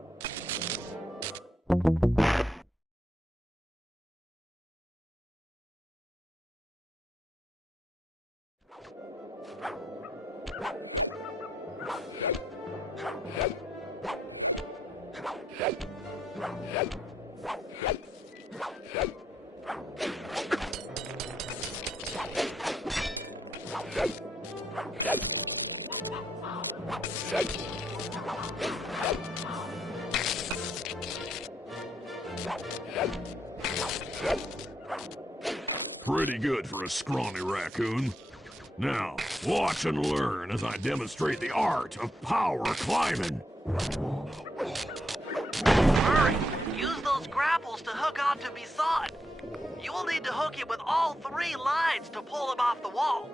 Pretty good for a scrawny raccoon. Now, watch and learn as I demonstrate the art of power climbing. Hurry! Use those grapples to hook onto Bison. You will need to hook him with all 3 lines to pull him off the wall.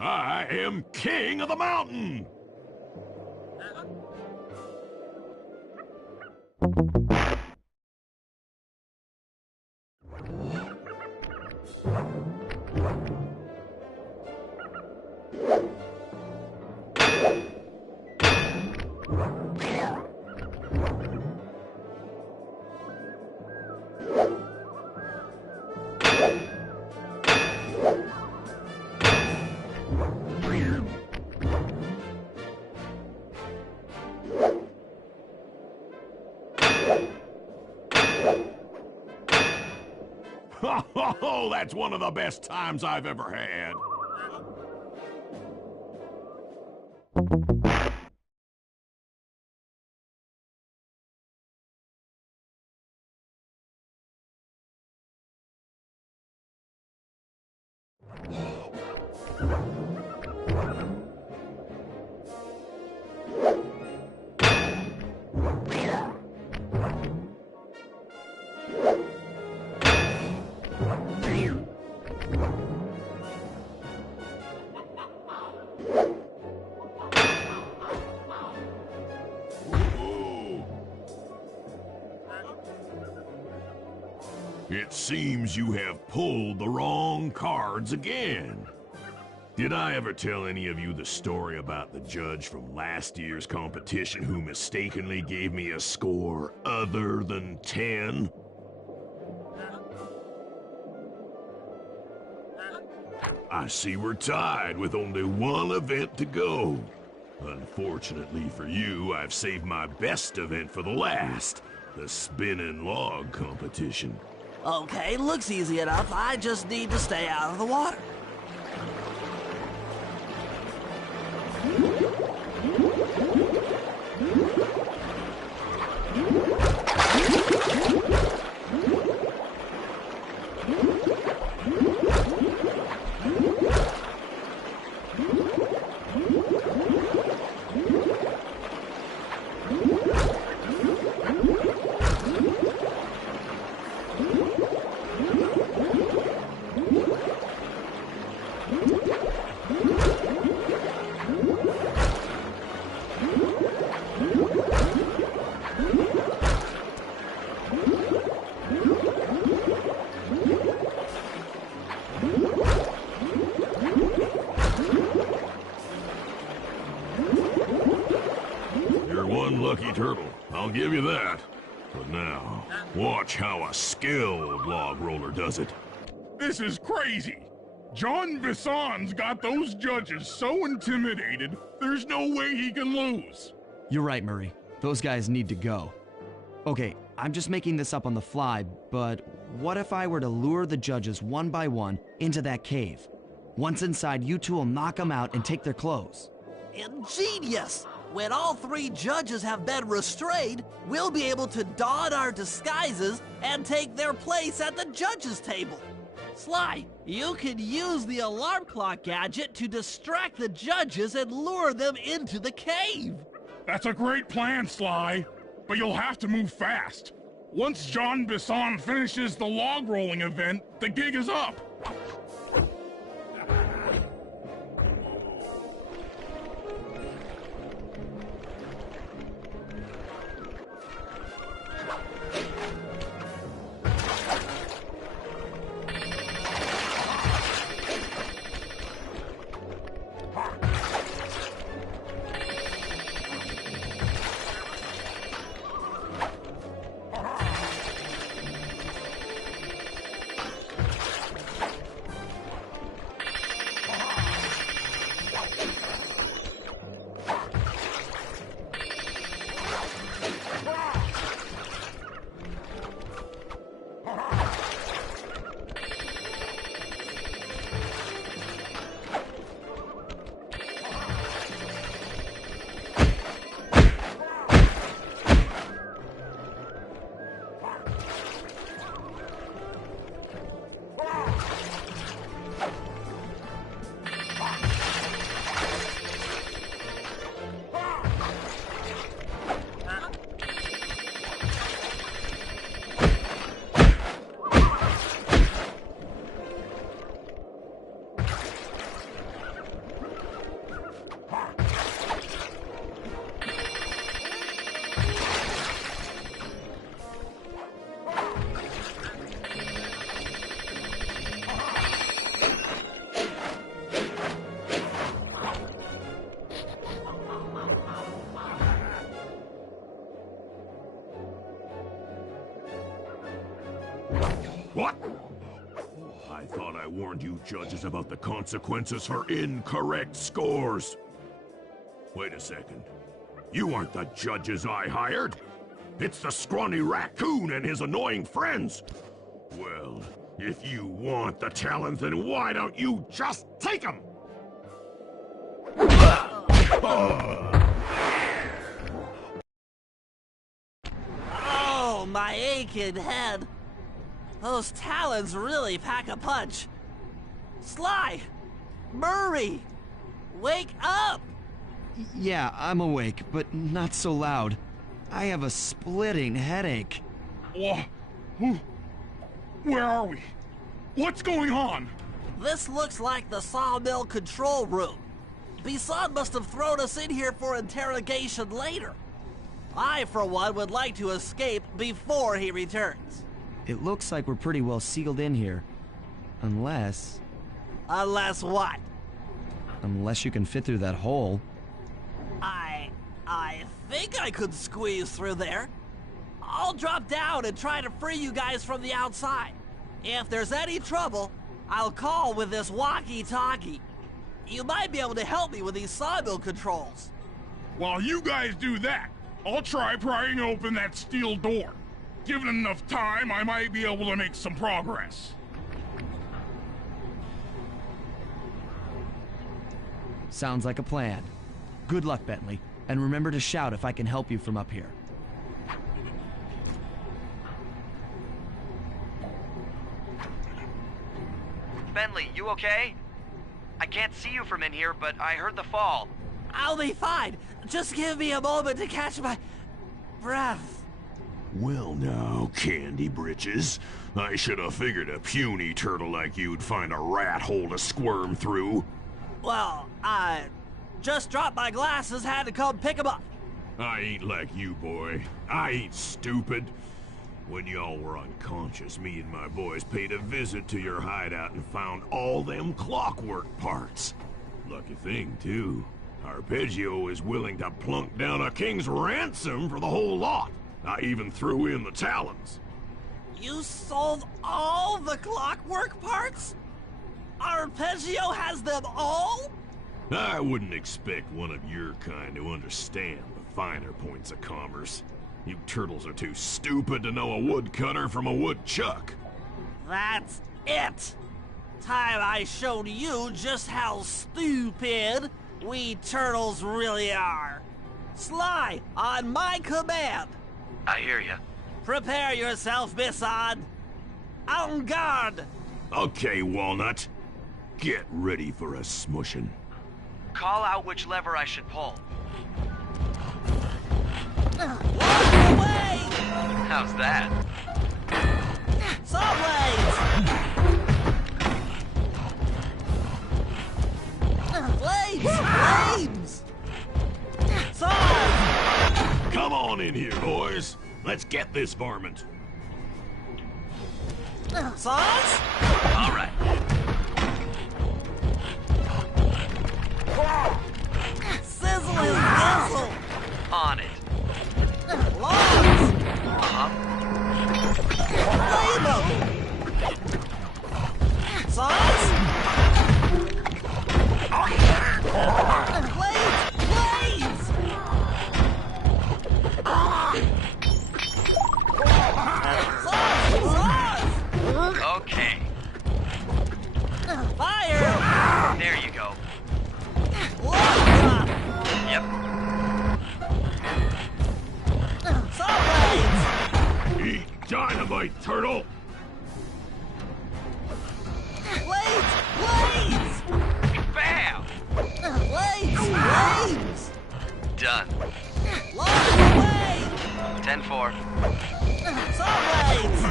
I am king of the mountain! Oh, that's one of the best times I've ever had. It seems you have pulled the wrong cards again. Did I ever tell any of you the story about the judge from last year's competition who mistakenly gave me a score other than 10? I see we're tied with only one event to go. Unfortunately for you, I've saved my best event for the last, the spinning log competition. Okay, looks easy enough. I just need to stay out of the water. Lucky turtle, I'll give you that. But now, watch how a skilled log roller does it. This is crazy. John Bison's got those judges so intimidated, there's no way he can lose. You're right, Murray. Those guys need to go. Okay, I'm just making this up on the fly, but what if I were to lure the judges one by one into that cave? Once inside, you two will knock them out and take their clothes. Ingenious! When all 3 judges have been restrained, we'll be able to don our disguises and take their place at the judges' table. Sly, you can use the alarm clock gadget to distract the judges and lure them into the cave. That's a great plan, Sly, but you'll have to move fast. Once John Bison finishes the log rolling event, the gig is up. What? I thought I warned you judges about the consequences for incorrect scores. Wait a second. You aren't the judges I hired. It's the scrawny raccoon and his annoying friends. Well, if you want the talent, then why don't you just take them? Oh, my aching head. Those talons really pack a punch. Sly! Murray! Wake up! Yeah, I'm awake, but not so loud. I have a splitting headache. Where are we? What's going on? This looks like the sawmill control room. Bison must have thrown us in here for interrogation later. I, for one, would like to escape before he returns. It looks like we're pretty well sealed in here. Unless... Unless what? Unless you can fit through that hole. I think I could squeeze through there. I'll drop down and try to free you guys from the outside. If there's any trouble, I'll call with this walkie-talkie. You might be able to help me with these sawmill controls. While you guys do that, I'll try prying open that steel door. Given enough time, I might be able to make some progress. Sounds like a plan. Good luck, Bentley. And remember to shout if I can help you from up here. Bentley, you okay? I can't see you from in here, but I heard the fall. I'll be fine. Just give me a moment to catch my breath. Well now, Candy Britches. I should have figured a puny turtle like you'd find a rat hole to squirm through. Well, I just dropped my glasses, had to come pick them up. I ain't like you, boy. I ain't stupid. When y'all were unconscious, me and my boys paid a visit to your hideout and found all them clockwork parts. Lucky thing, too. Arpeggio is willing to plunk down a king's ransom for the whole lot. I even threw in the talons. You sold all the clockwork parts? Arpeggio has them all? I wouldn't expect one of your kind to understand the finer points of commerce. You turtles are too stupid to know a woodcutter from a woodchuck. That's it! Time I showed you just how stupid we turtles really are. Sly, on my command. I hear ya. Prepare yourself, Bison. En garde! Okay, Walnut. Get ready for a smushing. Call out which lever I should pull. Walk away! How's that? Saw blades! Flames! Saws! Come on in here, boys. Let's get this varmint. Saws? All right. Sizzle is gizzle! On it. Logs! Uh-huh. Flame 'em! Saws? Blades! Saws! Okay. Fire! There you go. Log drop! Yep. Saw blades! Eat dynamite, turtle! Blades! Blades! Bam! Blades! Done. Logs away! 10-4. Saw blades!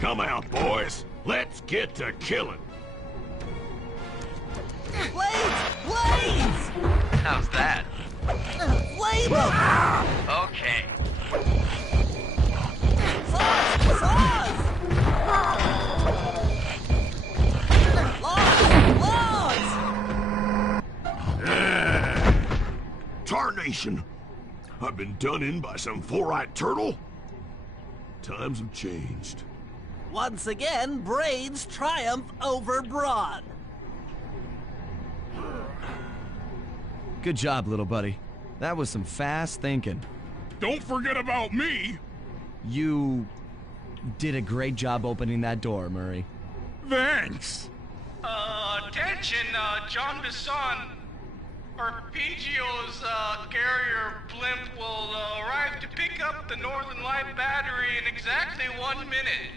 Come out, boys. Let's get to killing. Blades! How's that? Flame 'em! Okay. Saws! Logs! Tarnation! I've been done in by some four-eyed turtle? Times have changed. Once again, brains triumph over brawn. Good job, little buddy. That was some fast thinking. Don't forget about me! You did a great job opening that door, Murray. Thanks! Attention, John Bisson. Arpeggio's carrier blimp will arrive to pick up the Northern Light battery in exactly 1 minute.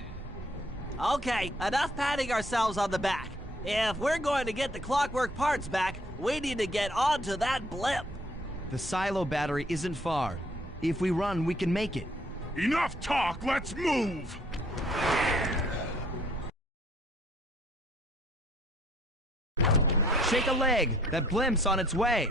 Okay, enough patting ourselves on the back. If we're going to get the Clockwork parts back, we need to get onto that blimp. The silo battery isn't far. If we run, we can make it. Enough talk, let's move! Shake a leg! That blimp's on its way!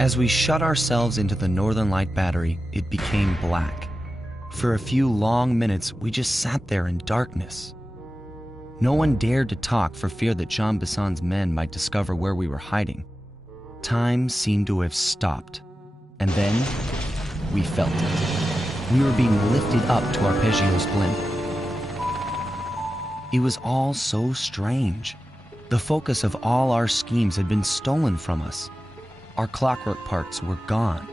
As we shut ourselves into the Northern Light battery, it became black. For a few long minutes, we just sat there in darkness. No one dared to talk for fear that Jean Besson's men might discover where we were hiding. Time seemed to have stopped. And then, we felt it. We were being lifted up to Arpeggio's blimp. It was all so strange. The focus of all our schemes had been stolen from us. Our clockwork parts were gone.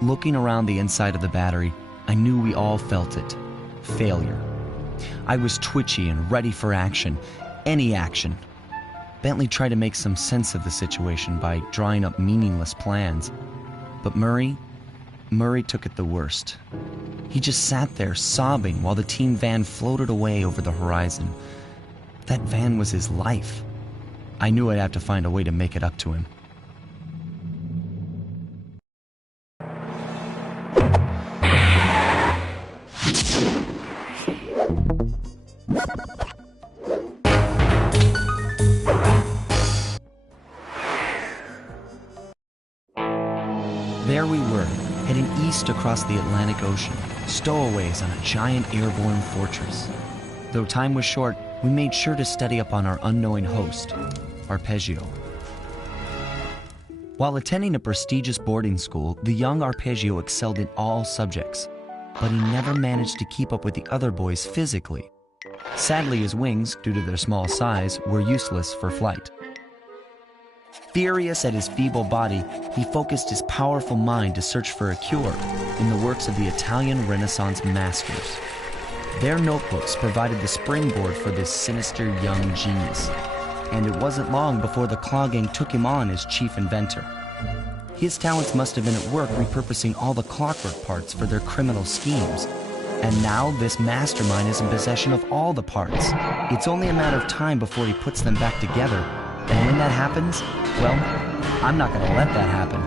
Looking around the inside of the battery, I knew we all felt it. Failure. I was twitchy and ready for action. Any action. Bentley tried to make some sense of the situation by drawing up meaningless plans. But Murray took it the worst. He just sat there sobbing while the team van floated away over the horizon. That van was his life. I knew I'd have to find a way to make it up to him. There we were, heading east across the Atlantic Ocean, stowaways on a giant airborne fortress. Though time was short, we made sure to study up on our unknowing host, Arpeggio. While attending a prestigious boarding school, the young Arpeggio excelled in all subjects, but he never managed to keep up with the other boys physically. Sadly, his wings, due to their small size, were useless for flight. Furious at his feeble body, he focused his powerful mind to search for a cure in the works of the Italian Renaissance masters. Their notebooks provided the springboard for this sinister young genius, and it wasn't long before the Claw Gang took him on as chief inventor. His talents must have been at work repurposing all the clockwork parts for their criminal schemes. And now this mastermind is in possession of all the parts. It's only a matter of time before he puts them back together. And when that happens, well, I'm not gonna let that happen.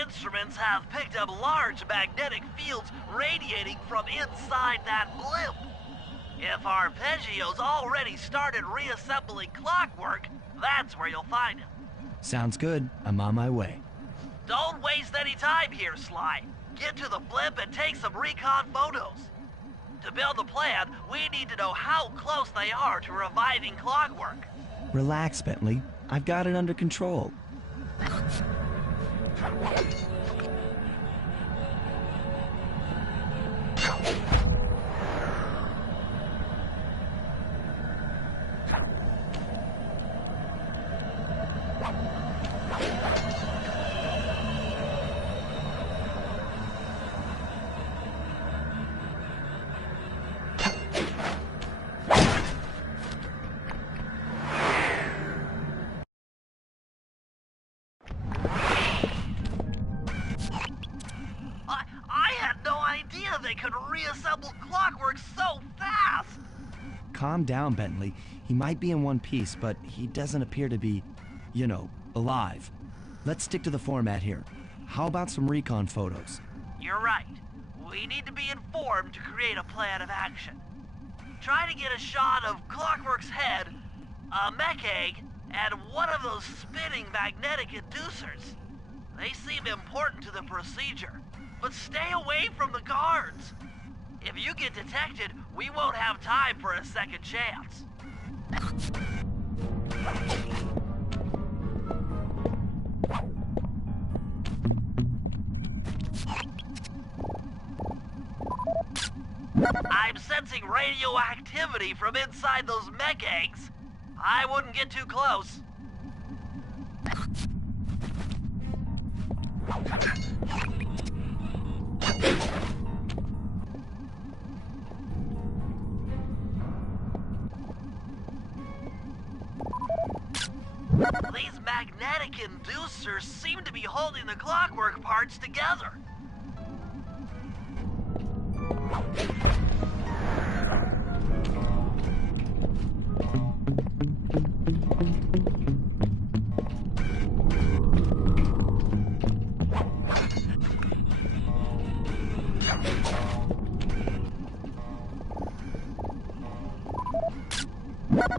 instruments have picked up large magnetic fields radiating from inside that blimp. If Arpeggio's already started reassembling Clockwork, that's where you'll find him. Sounds good. I'm on my way. Don't waste any time here, Sly. Get to the blimp and take some recon photos. To build the plan, we need to know how close they are to reviving Clockwork. Relax, Bentley. I've got it under control. They could reassemble Clockwork so fast! Calm down, Bentley. He might be in one piece, but he doesn't appear to be, you know, alive. Let's stick to the format here. How about some recon photos? You're right. We need to be informed to create a plan of action. Try to get a shot of Clockwork's head, a mech egg, and one of those spinning magnetic inducers. They seem important to the procedure. But stay away from the guards. If you get detected, we won't have time for a second chance. I'm sensing radioactivity from inside those mech eggs. I wouldn't get too close. These magnetic inducers seem to be holding the Clockwork parts together.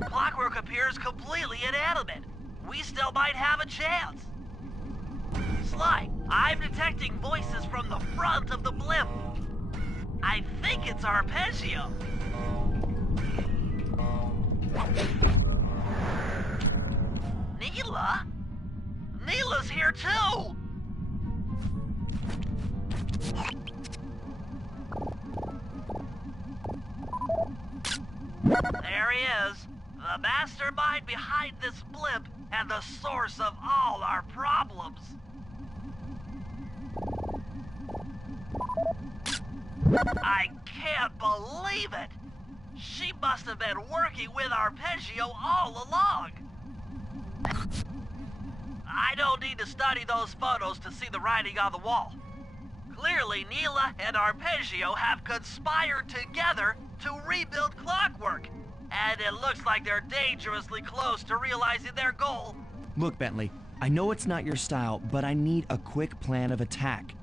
Clockwork appears completely inanimate. We still might have a chance. Sly, I'm detecting voices from the front of the blimp. I think it's Arpeggio. Neela? Neela's here too! There he is, the mastermind behind this blimp and the source of all our problems. I can't believe it! She must have been working with Arpeggio all along. I don't need to study those photos to see the writing on the wall. Clearly, Neela and Arpeggio have conspired together to rebuild Clockwork. And it looks like they're dangerously close to realizing their goal. Look, Bentley, I know it's not your style, but I need a quick plan of attack.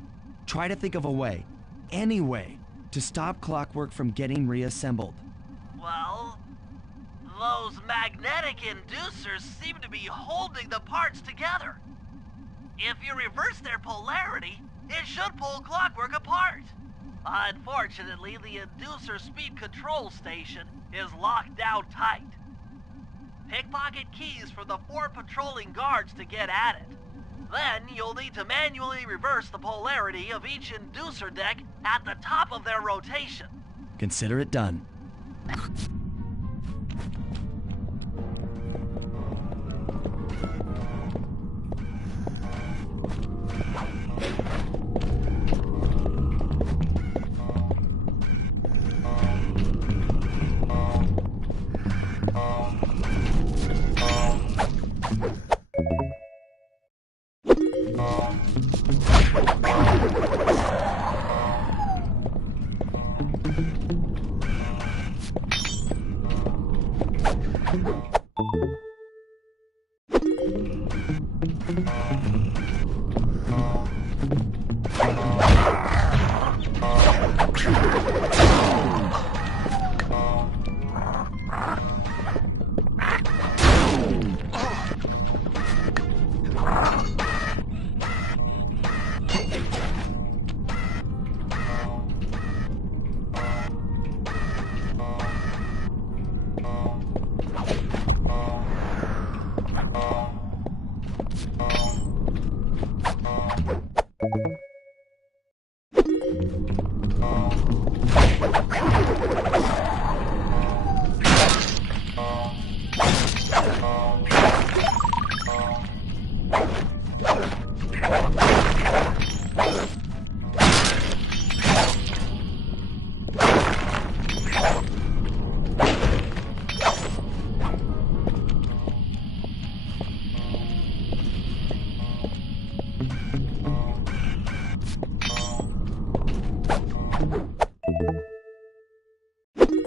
Try to think of a way, any way, to stop Clockwork from getting reassembled. Well, those magnetic inducers seem to be holding the parts together. If you reverse their polarity, it should pull Clockwork apart. Unfortunately, the inducer speed control station is locked down tight. Pickpocket keys for the 4 patrolling guards to get at it. Then you'll need to manually reverse the polarity of each inducer deck at the top of their rotation. Consider it done.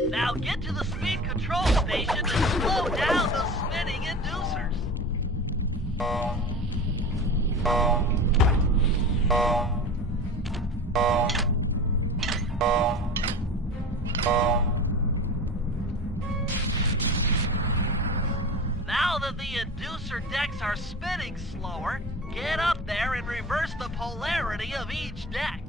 Now get to the speed control station and slow down the spinning inducers. Now that the inducer decks are spinning slower, get up there and reverse the polarity of each deck.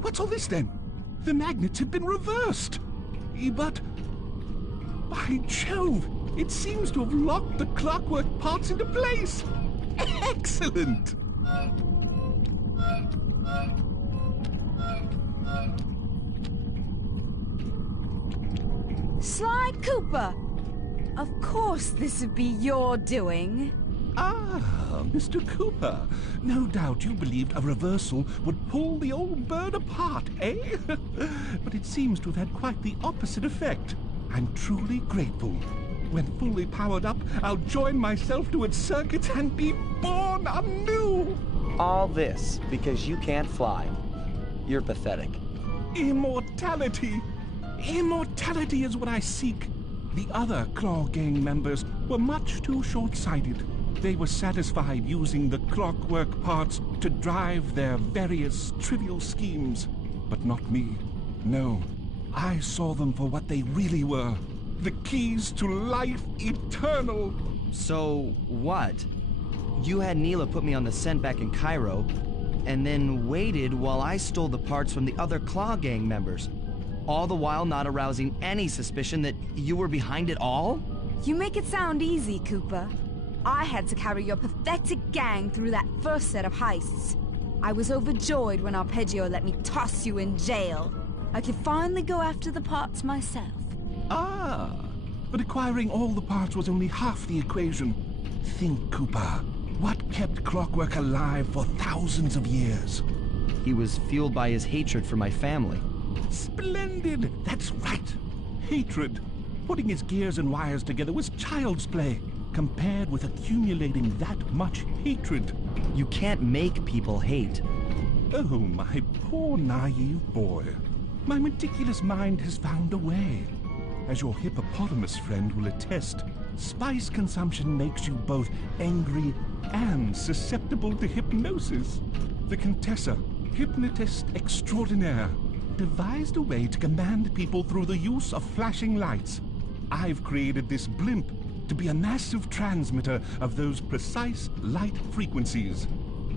What's all this then? The magnets have been reversed. But, by Jove, it seems to have locked the clockwork parts into place. Excellent! Sly Cooper! Of course this would be your doing. Ah, Mr. Cooper. No doubt you believed a reversal would pull the old bird apart, eh? But it seems to have had quite the opposite effect. I'm truly grateful. When fully powered up, I'll join myself to its circuits and be born anew! All this because you can't fly. You're pathetic. Immortality! Immortality is what I seek. The other Claw Gang members were much too short-sighted. They were satisfied using the clockwork parts to drive their various trivial schemes. But not me. No. I saw them for what they really were. The keys to life eternal. So, what? You had Neela put me on the scent back in Cairo, and then waited while I stole the parts from the other Claw Gang members, all the while not arousing any suspicion that you were behind it all? You make it sound easy, Cooper. I had to carry your pathetic gang through that first set of heists. I was overjoyed when Arpeggio let me toss you in jail. I could finally go after the parts myself. Ah, but acquiring all the parts was only half the equation. Think, Cooper. What kept Clockwork alive for thousands of years? He was fueled by his hatred for my family. Splendid! That's right. Hatred. Putting his gears and wires together was child's play, compared with accumulating that much hatred. You can't make people hate. Oh, my poor naive boy. My meticulous mind has found a way. As your hippopotamus friend will attest, spice consumption makes you both angry and susceptible to hypnosis. The Contessa, hypnotist extraordinaire, devised a way to command people through the use of flashing lights. I've created this blimp to be a massive transmitter of those precise light frequencies.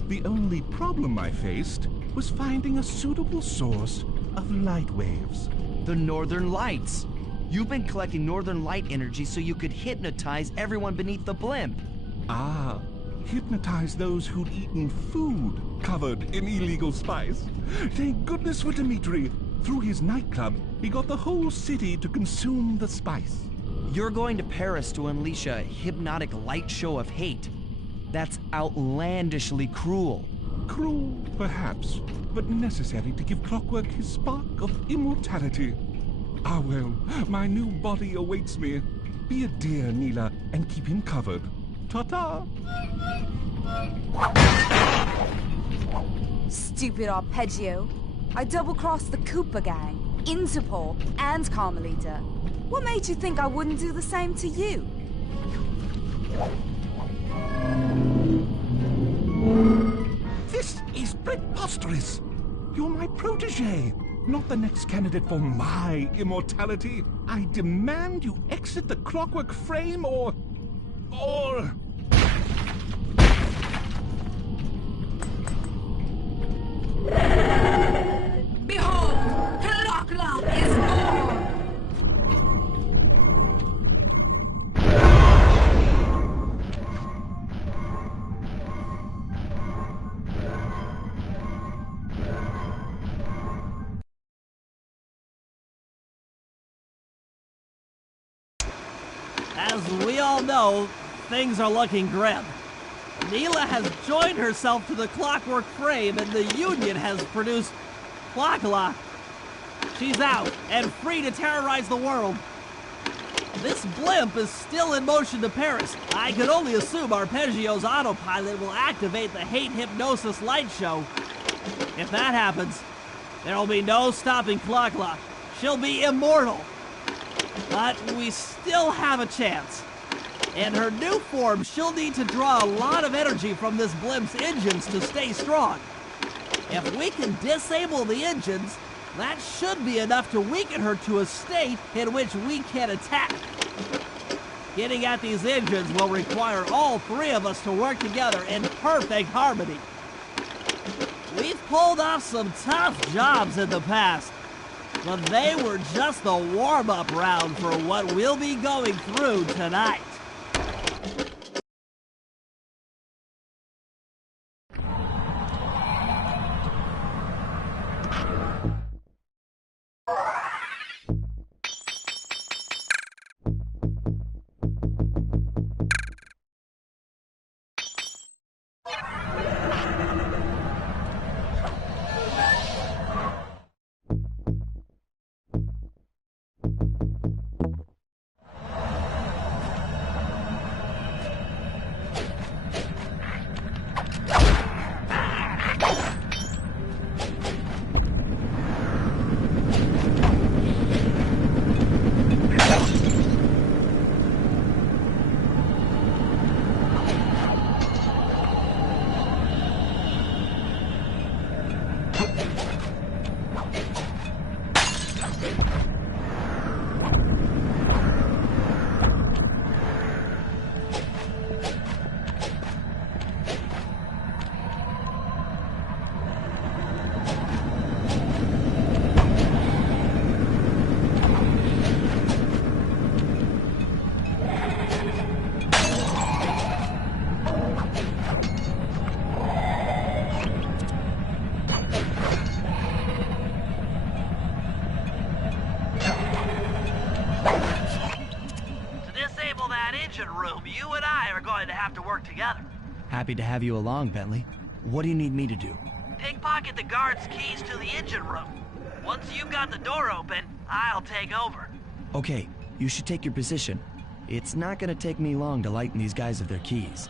The only problem I faced was finding a suitable source of light waves. The Northern Lights. You've been collecting Northern Light energy so you could hypnotize everyone beneath the blimp. Ah, hypnotize those who'd eaten food covered in illegal spice. Thank goodness for Dimitri. Through his nightclub, he got the whole city to consume the spice. You're going to Paris to unleash a hypnotic light show of hate. That's outlandishly cruel. Cruel, perhaps, but necessary to give Clockwork his spark of immortality. Ah well, my new body awaits me. Be a dear, Neela, and keep him covered. Ta-ta! Stupid Arpeggio. I double-crossed the Cooper gang, Interpol, and Carmelita. What made you think I wouldn't do the same to you? This is preposterous! You're my protege, not the next candidate for my immortality. I demand you exit the Clockwork frame or... Behold, Clocklock is born! As we all know, things are looking grim. Neela has joined herself to the Clockwork frame and the Union has produced Clocklock. She's out and free to terrorize the world. This blimp is still in motion to Paris. I can only assume Arpeggio's autopilot will activate the hate hypnosis light show. If that happens, there will be no stopping Clocklock. She'll be immortal. But we still have a chance. In her new form, she'll need to draw a lot of energy from this blimp's engines to stay strong. If we can disable the engines, that should be enough to weaken her to a state in which we can attack. Getting at these engines will require all three of us to work together in perfect harmony. We've pulled off some tough jobs in the past, but they were just the warm-up round for what we'll be going through tonight. I are going to have to work together. Happy to have you along, Bentley. What do you need me to do? Pickpocket the guard's keys to the engine room. Once you've got the door open, I'll take over. Okay, you should take your position. It's not gonna take me long to lighten these guys of their keys.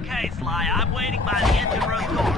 Okay, Sly, I'm waiting by the engine room door.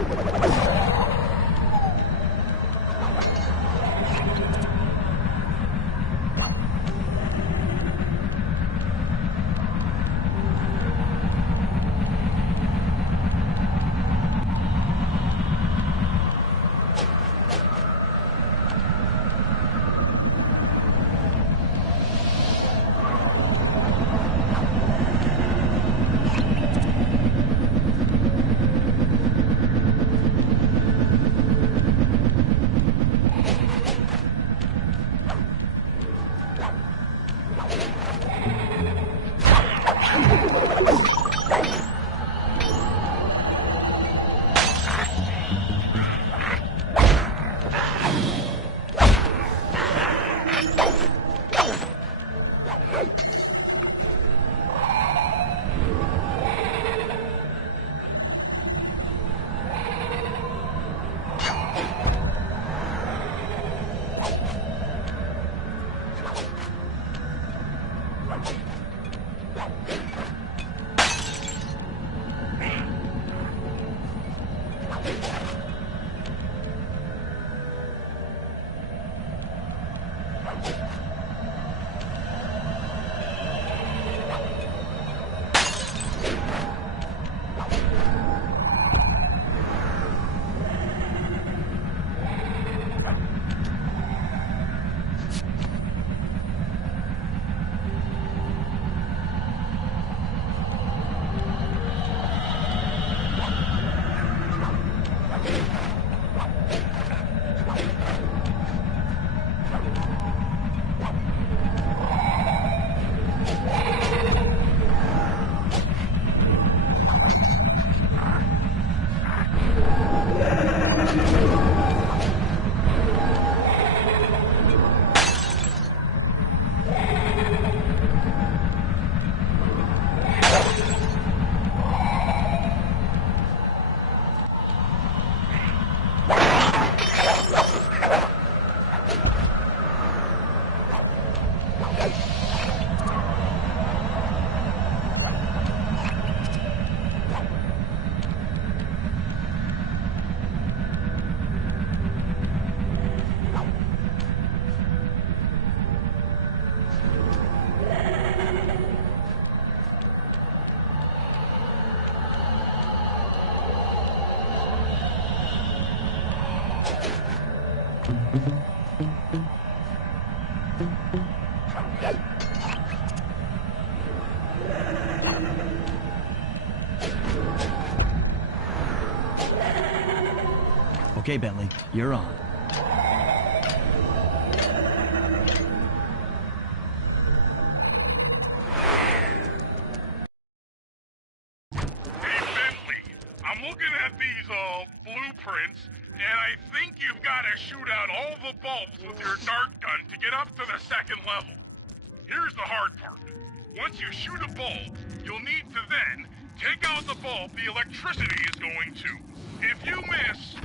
Okay, Bentley, you're on. Hey, Bentley, I'm looking at these, blueprints, and I think you've got to shoot out all the bulbs with your dart gun to get up to the second level. Here's the hard part. Once you shoot a bulb, you'll need to then take out the bulb the electricity is going to. If you miss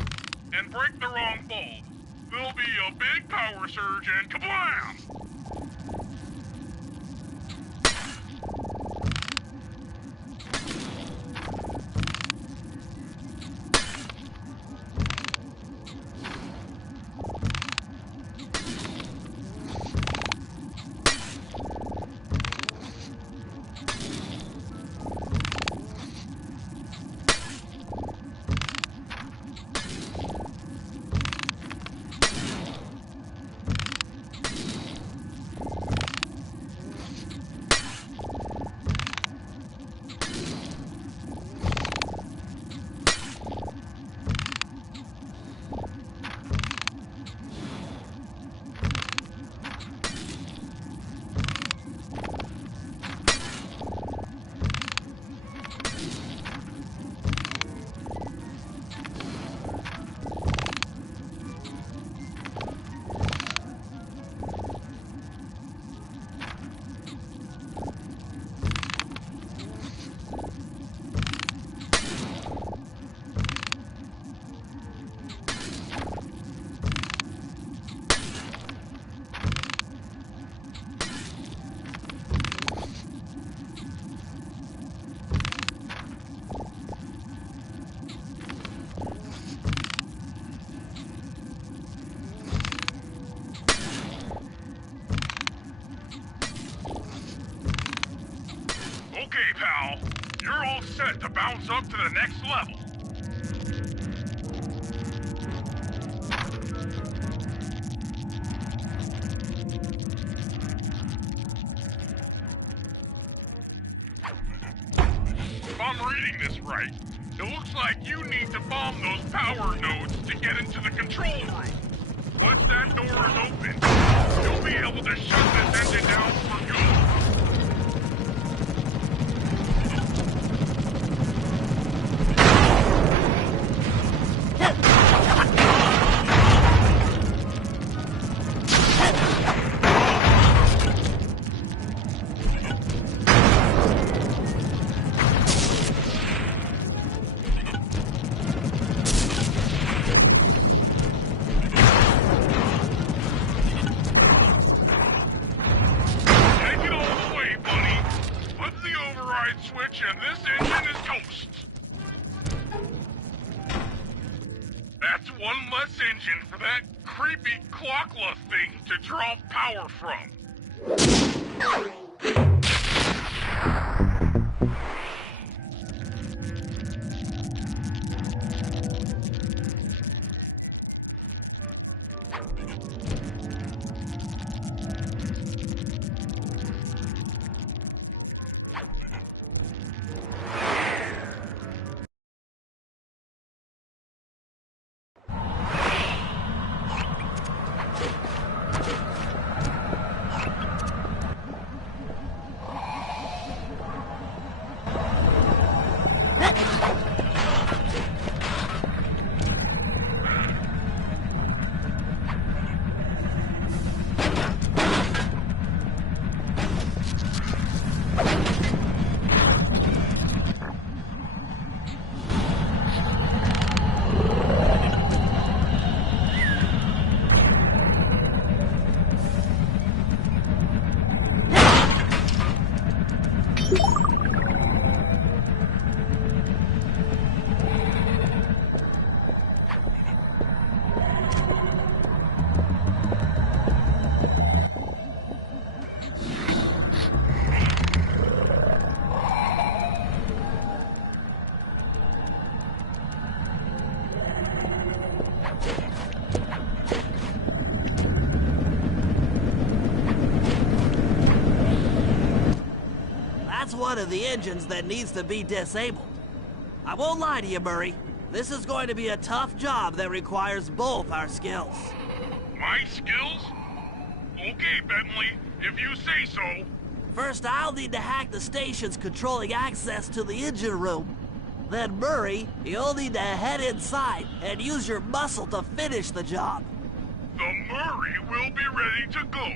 and break the wrong bulb, there'll be a big power surge and kablam! You're all set to bounce up to the next level. If I'm reading this right, it looks like you need to bomb those power nodes to get into the control room. Once that door is open, you'll be able to shut this engine down for good. Switch and this engine is toast. That's one less engine for that creepy clockla thing to draw power from. One of the engines that needs to be disabled. I won't lie to you, Murray. This is going to be a tough job that requires both our skills. My skills? Okay, Bentley, if you say so. First, I'll need to hack the stations controlling access to the engine room. Then, Murray, you'll need to head inside and use your muscle to finish the job. The Murray will be ready to go.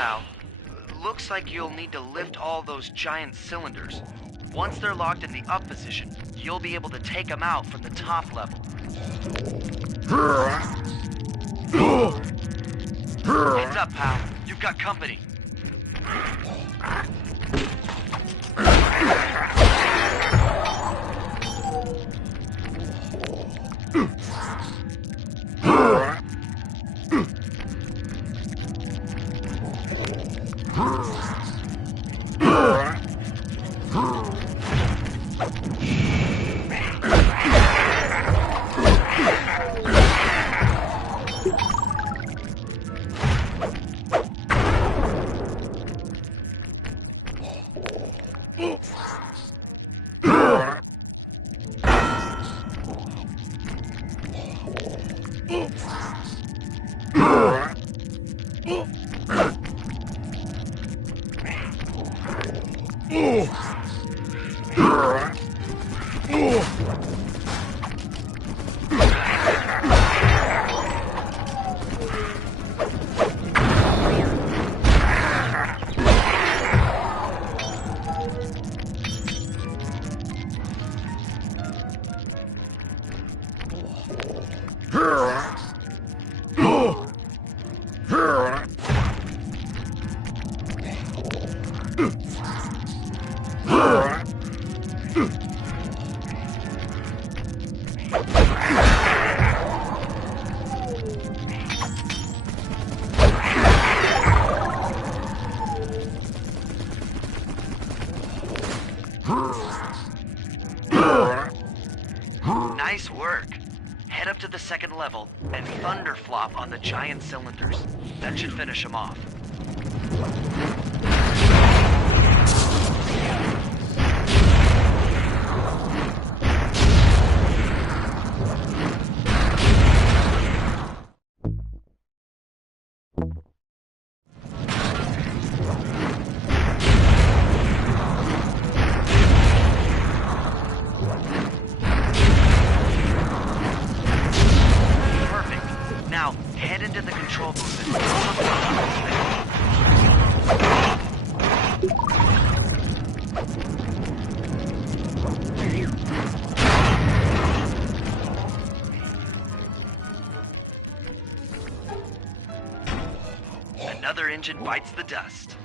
pal. Looks like you'll need to lift all those giant cylinders. Once they're locked in the up position, you'll be able to take them out from the top level. Heads up, pal. You've got company. Nice work. Head up to the second level and thunderflop on the giant cylinders. That should finish them off. Now, head into the control booth and pull the Another engine bites the dust.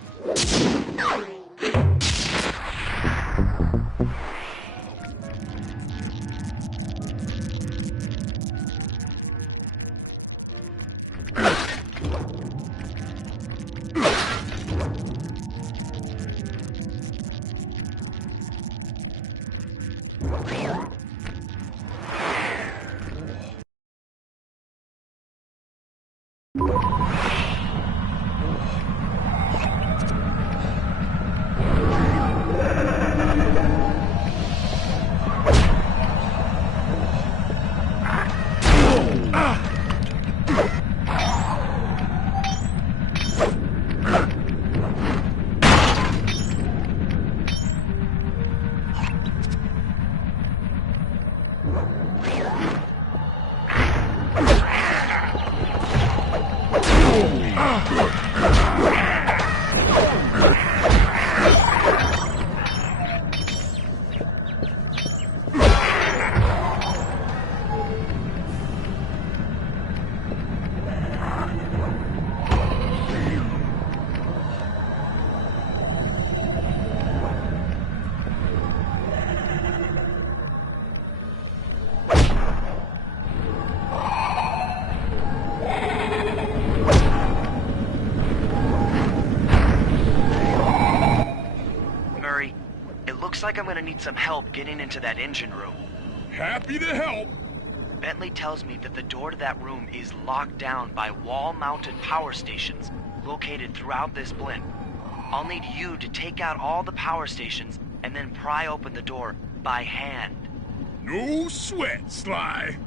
Looks like I'm gonna need some help getting into that engine room. Happy to help. Bentley tells me that the door to that room is locked down by wall-mounted power stations located throughout this blimp. I'll need you to take out all the power stations and then pry open the door by hand. No sweat, Sly.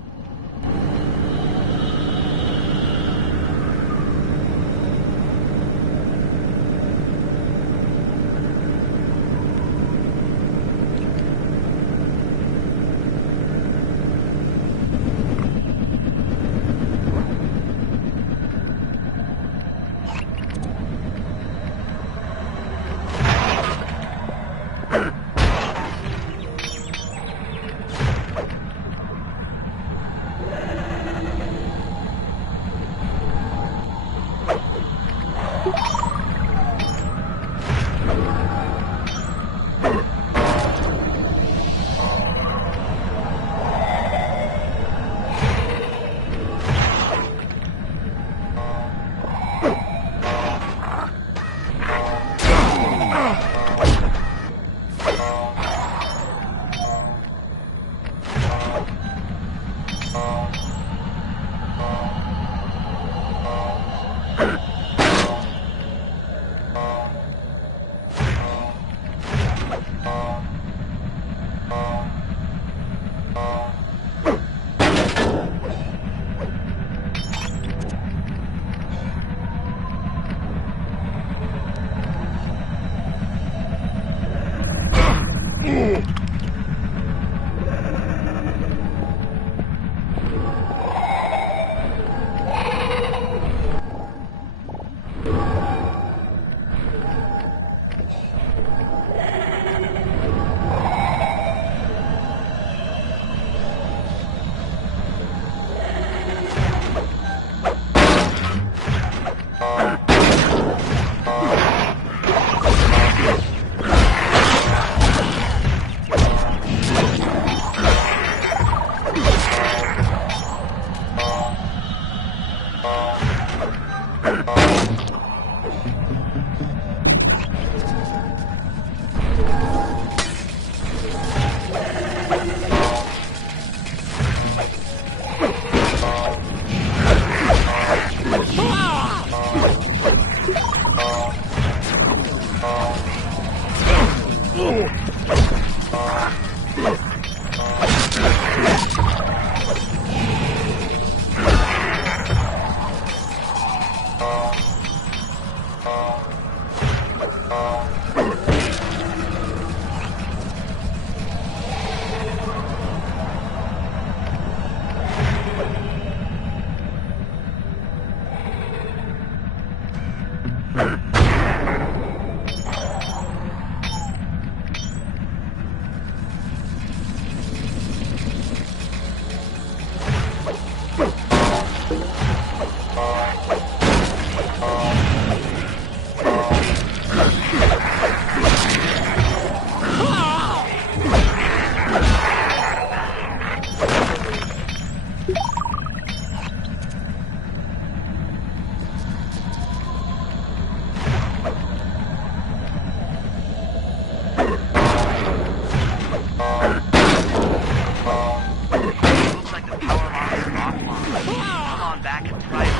Looks like the power lines are offline. Come on back and try again.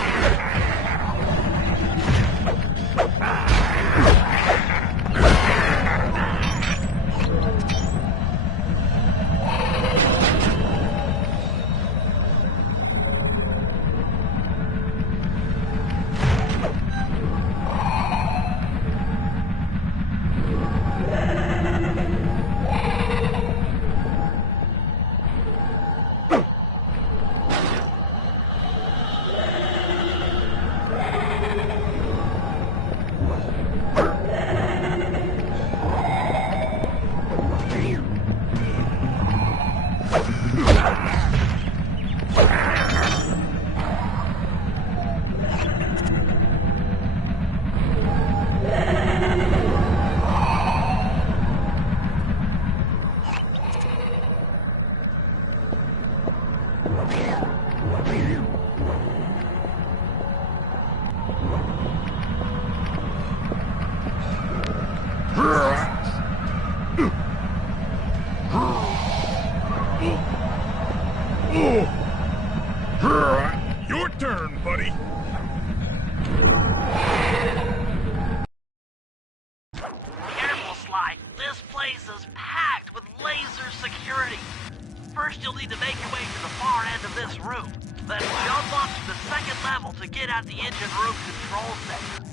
Your turn, buddy. Careful, Sly. This place is packed with laser security. First, you'll need to make your way to the far end of this room. Then we unlock the second level to get at the engine room control center.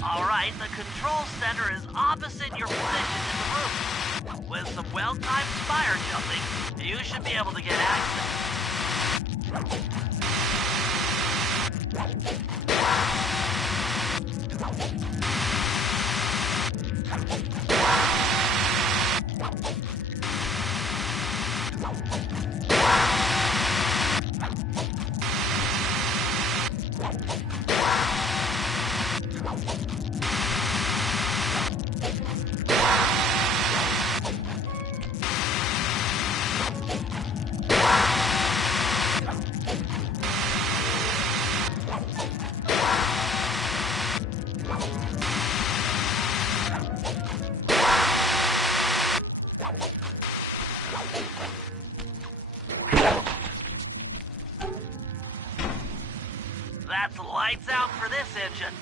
Alright, the control center is opposite your position in the room. With some well-timed spire jumping, you should be able to get access. That's lights out for this engine.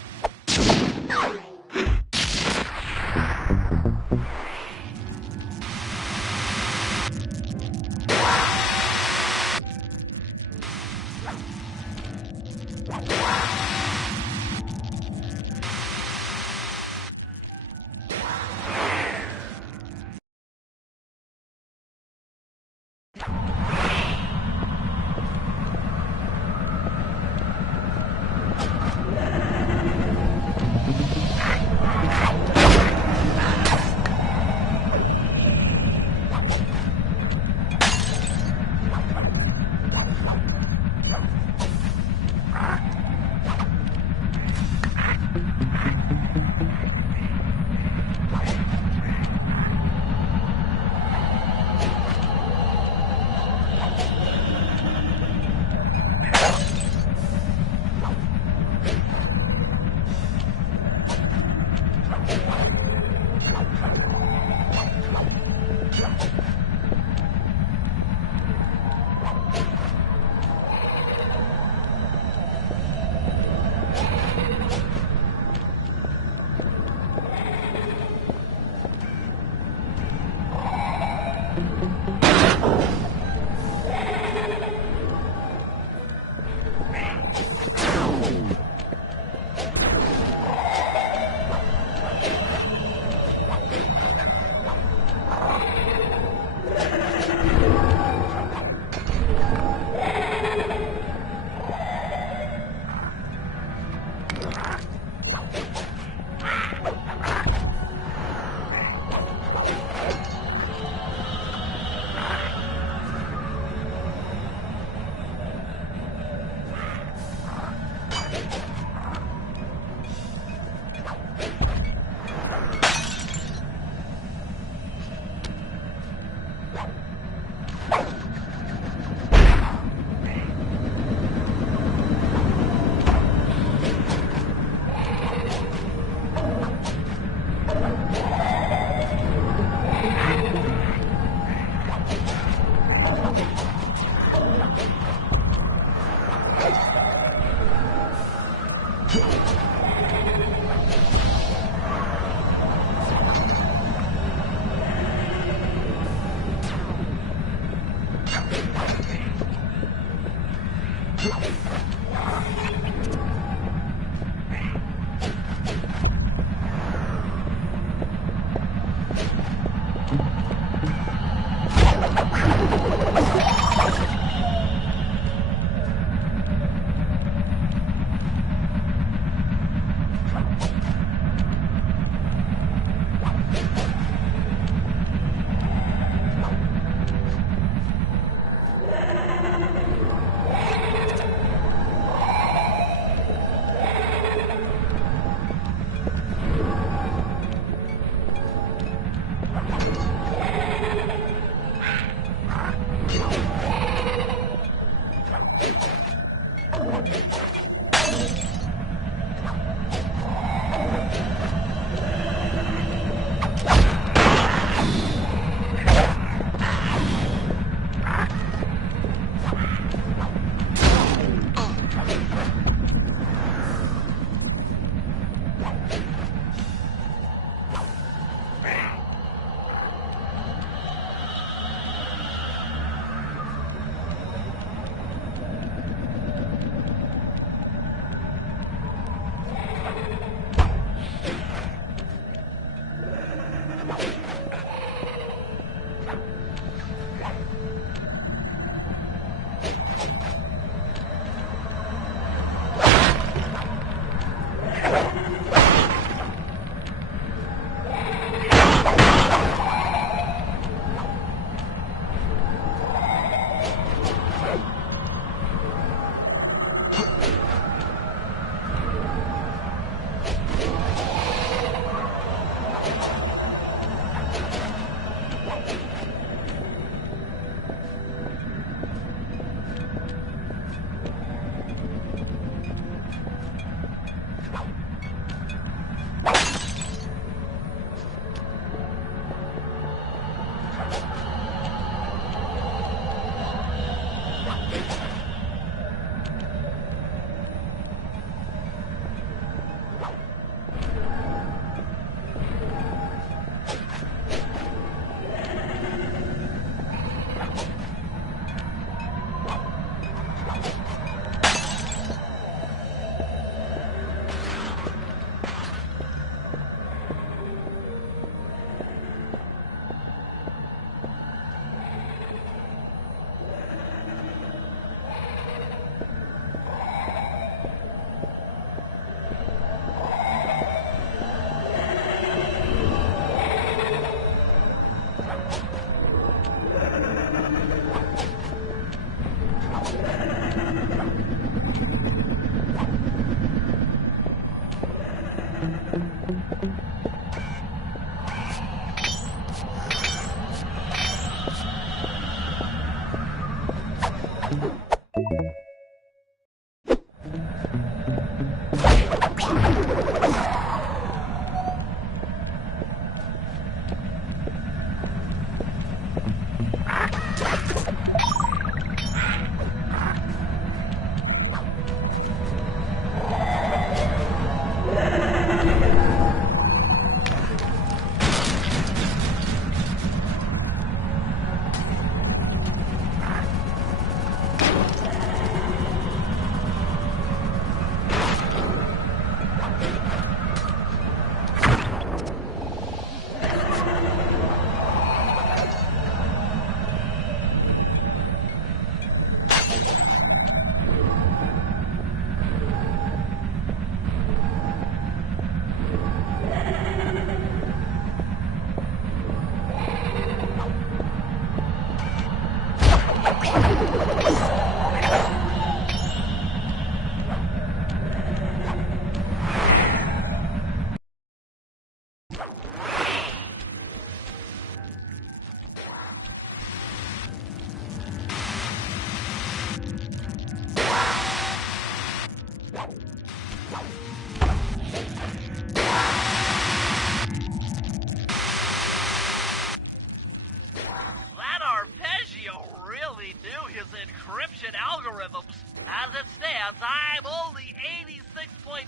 encryption algorithms. As it stands, I'm only 86.5%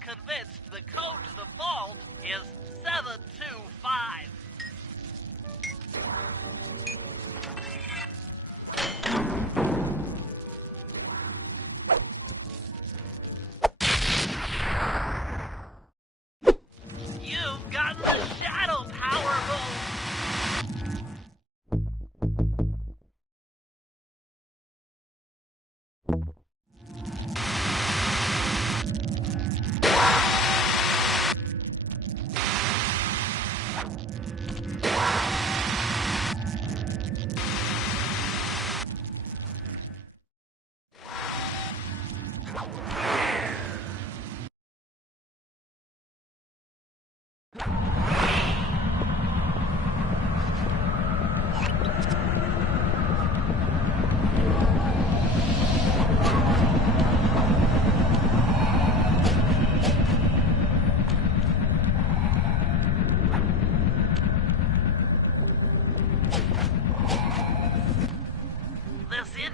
convinced the code to the vault is 725.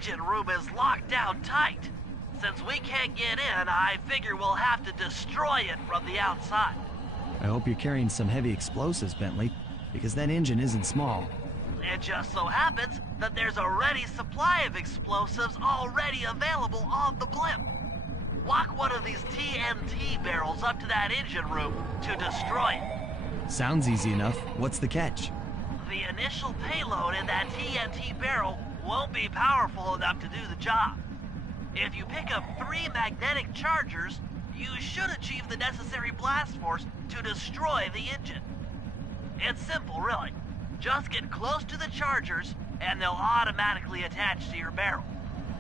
Engine room is locked down tight. Since we can't get in, I figure we'll have to destroy it from the outside. I hope you're carrying some heavy explosives, Bentley, because that engine isn't small. It just so happens that there's a ready supply of explosives already available on the blimp. Walk one of these TNT barrels up to that engine room to destroy it. Sounds easy enough. What's the catch? The initial payload in that TNT barrel won't be powerful enough to do the job. If you pick up 3 magnetic chargers, you should achieve the necessary blast force to destroy the engine. It's simple, really. Just get close to the chargers, and they'll automatically attach to your barrel.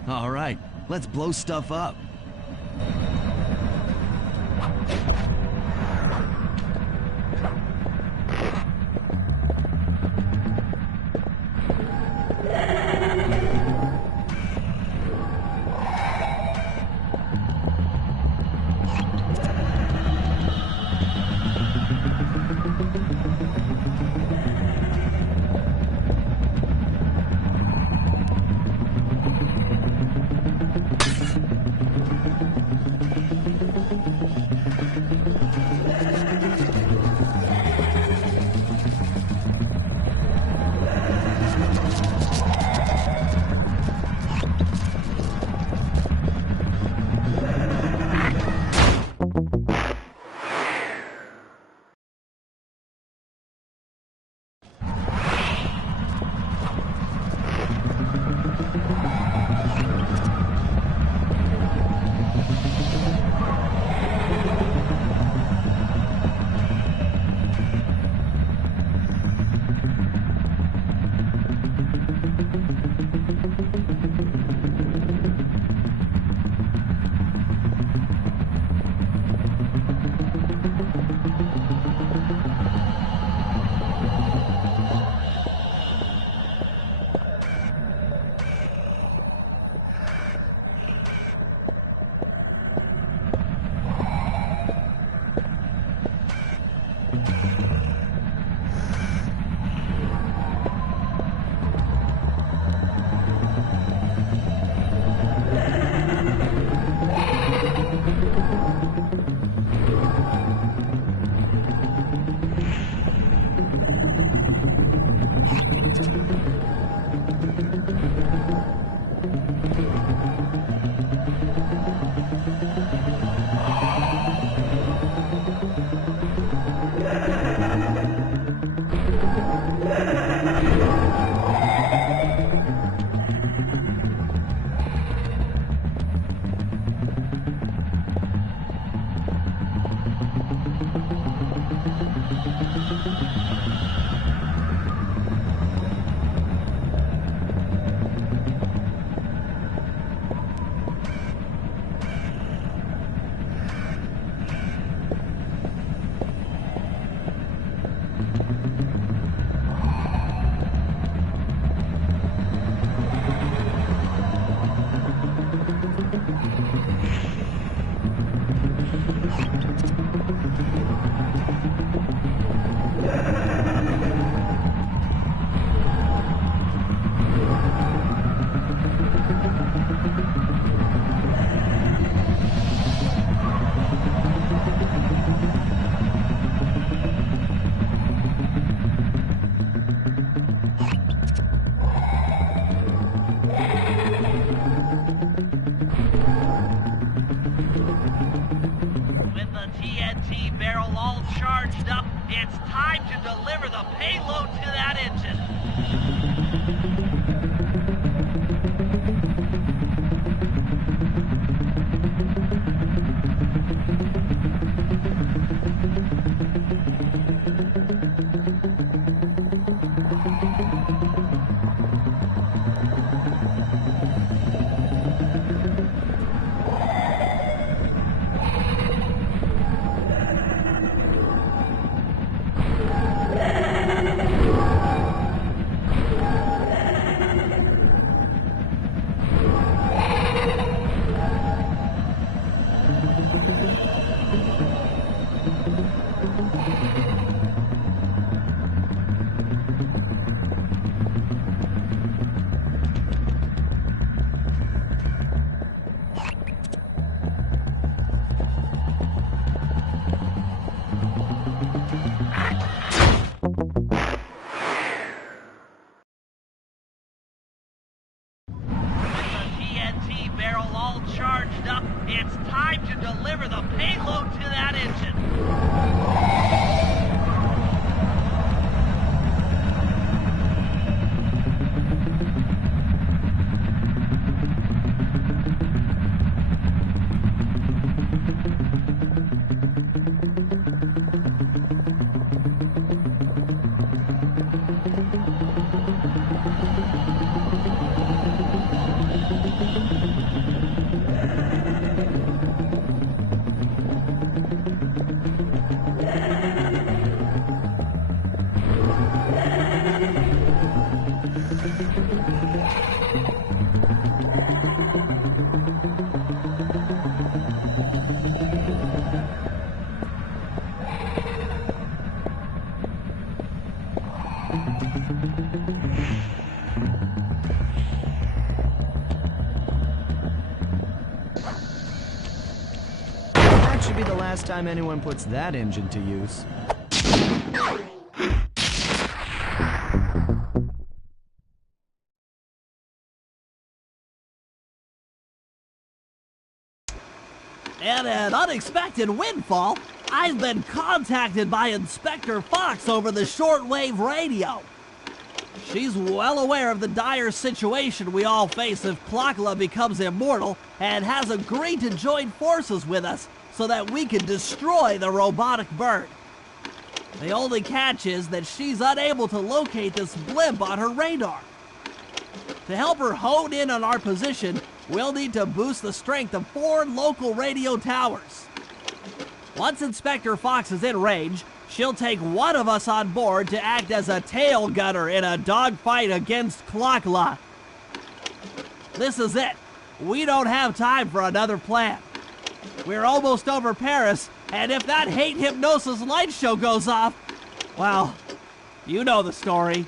All right, let's blow stuff up. barrel all charged up, it's time to deliver the payload to that engine. That should be the last time anyone puts that engine to use. And an unexpected windfall, I've been contacted by Inspector Fox over the shortwave radio. She's well aware of the dire situation we all face if Clockla becomes immortal and has agreed to join forces with us so that we can destroy the robotic bird. The only catch is that she's unable to locate this blimp on her radar. To help her hone in on our position, we'll need to boost the strength of 4 local radio towers. Once Inspector Fox is in range, she'll take one of us on board to act as a tail gunner in a dogfight against Clockla. This is it. We don't have time for another plan. We're almost over Paris, and if that hate hypnosis light show goes off, well, you know the story.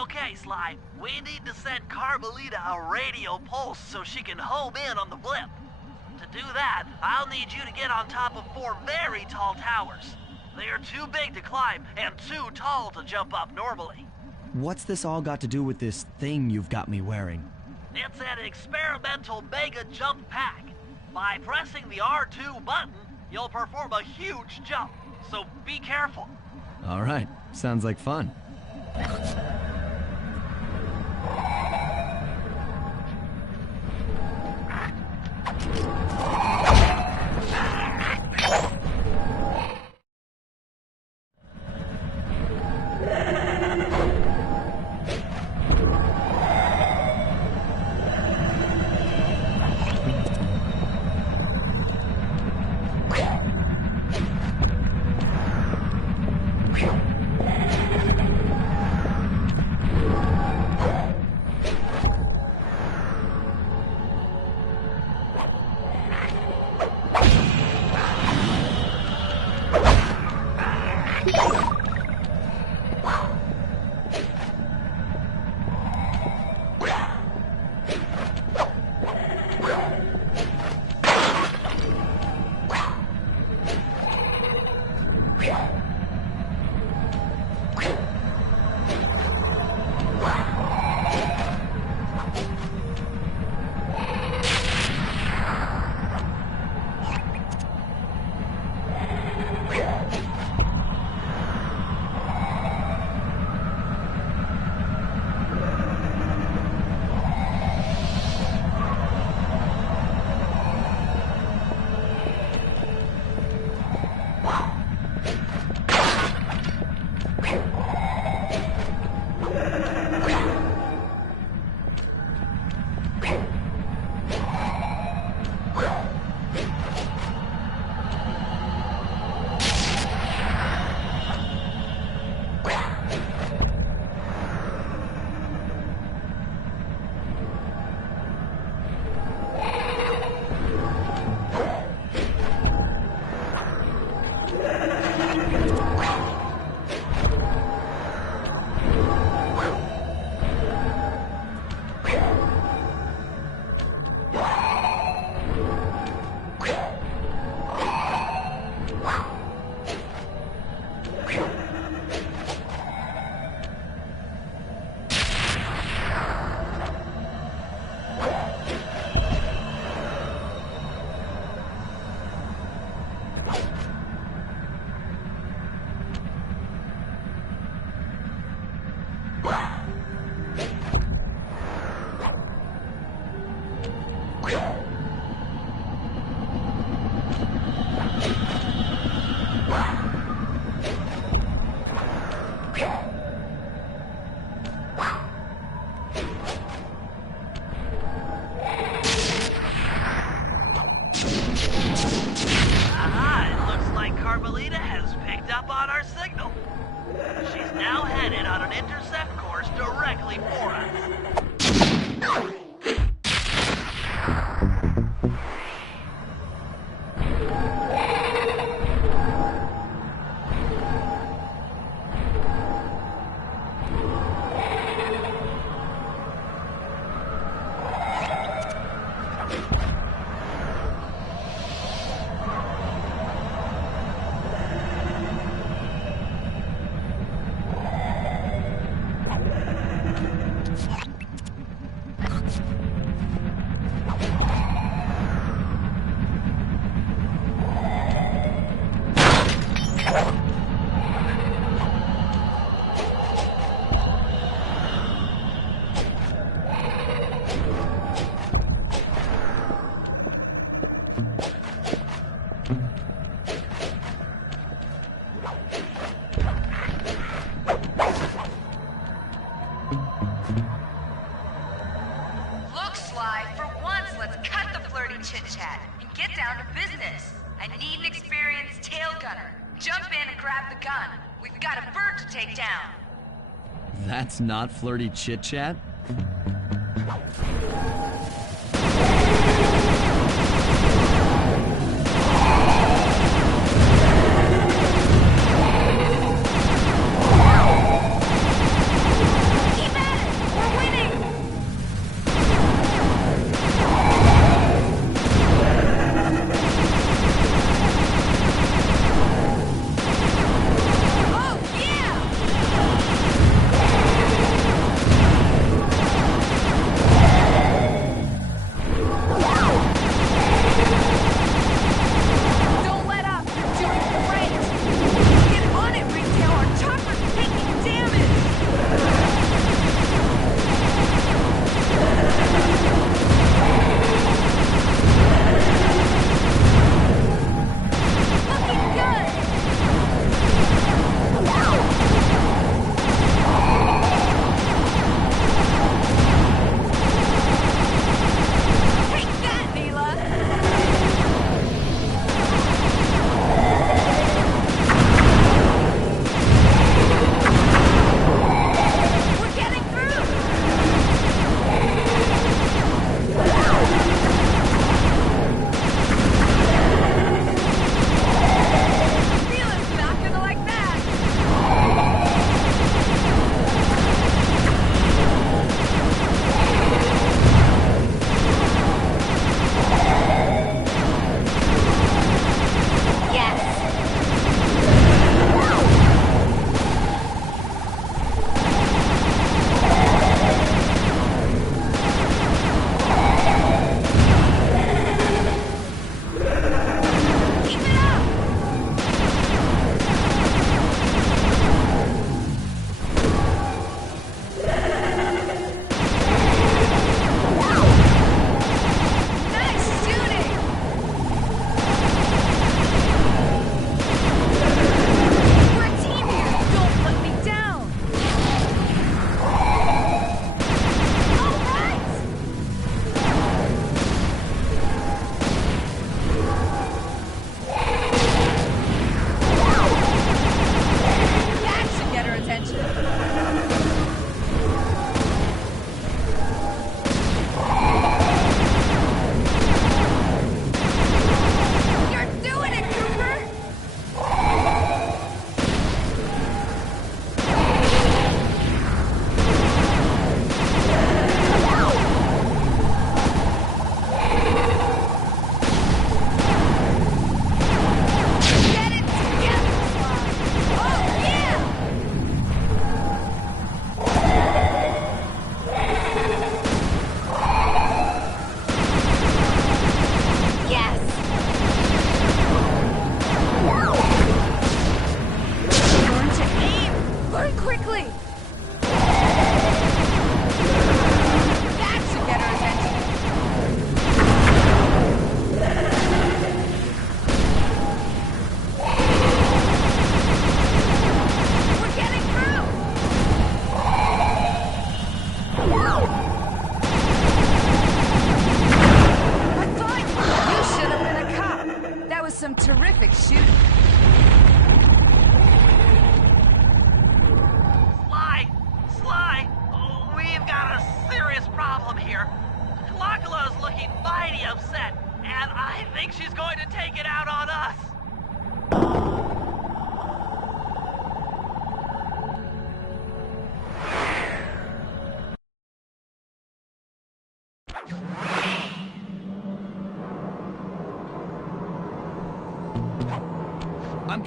Okay, Sly, we need to send Carmelita a radio pulse so she can home in on the blimp. To do that, I'll need you to get on top of 4 very tall towers. They are too big to climb and too tall to jump up normally. What's this all got to do with this thing you've got me wearing? It's an experimental mega jump pack. By pressing the R2 button, you'll perform a huge jump, so be careful. All right, sounds like fun. Carmelita has picked up on our signal. She's now headed on an intercept course directly for us. Look, Sly, for once, let's cut the flirty chit-chat and get down to business. I need an experienced tail gunner. Jump in and grab the gun. We've got a bird to take down. That's not flirty chit-chat? Keep at it! We're winning! Oh, yeah!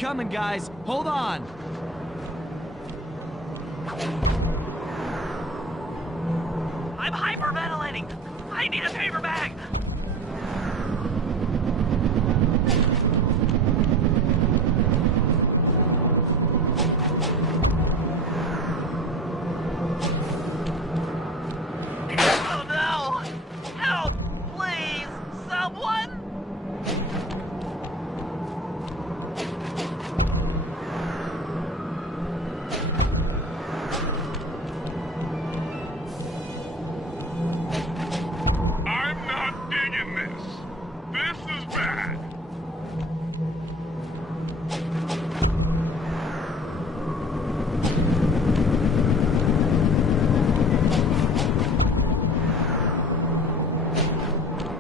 coming, guys. Hold on. I'm hyperventilating. I need a paper bag. Oh no! Help! Please! Someone! I'm not digging this. This is bad.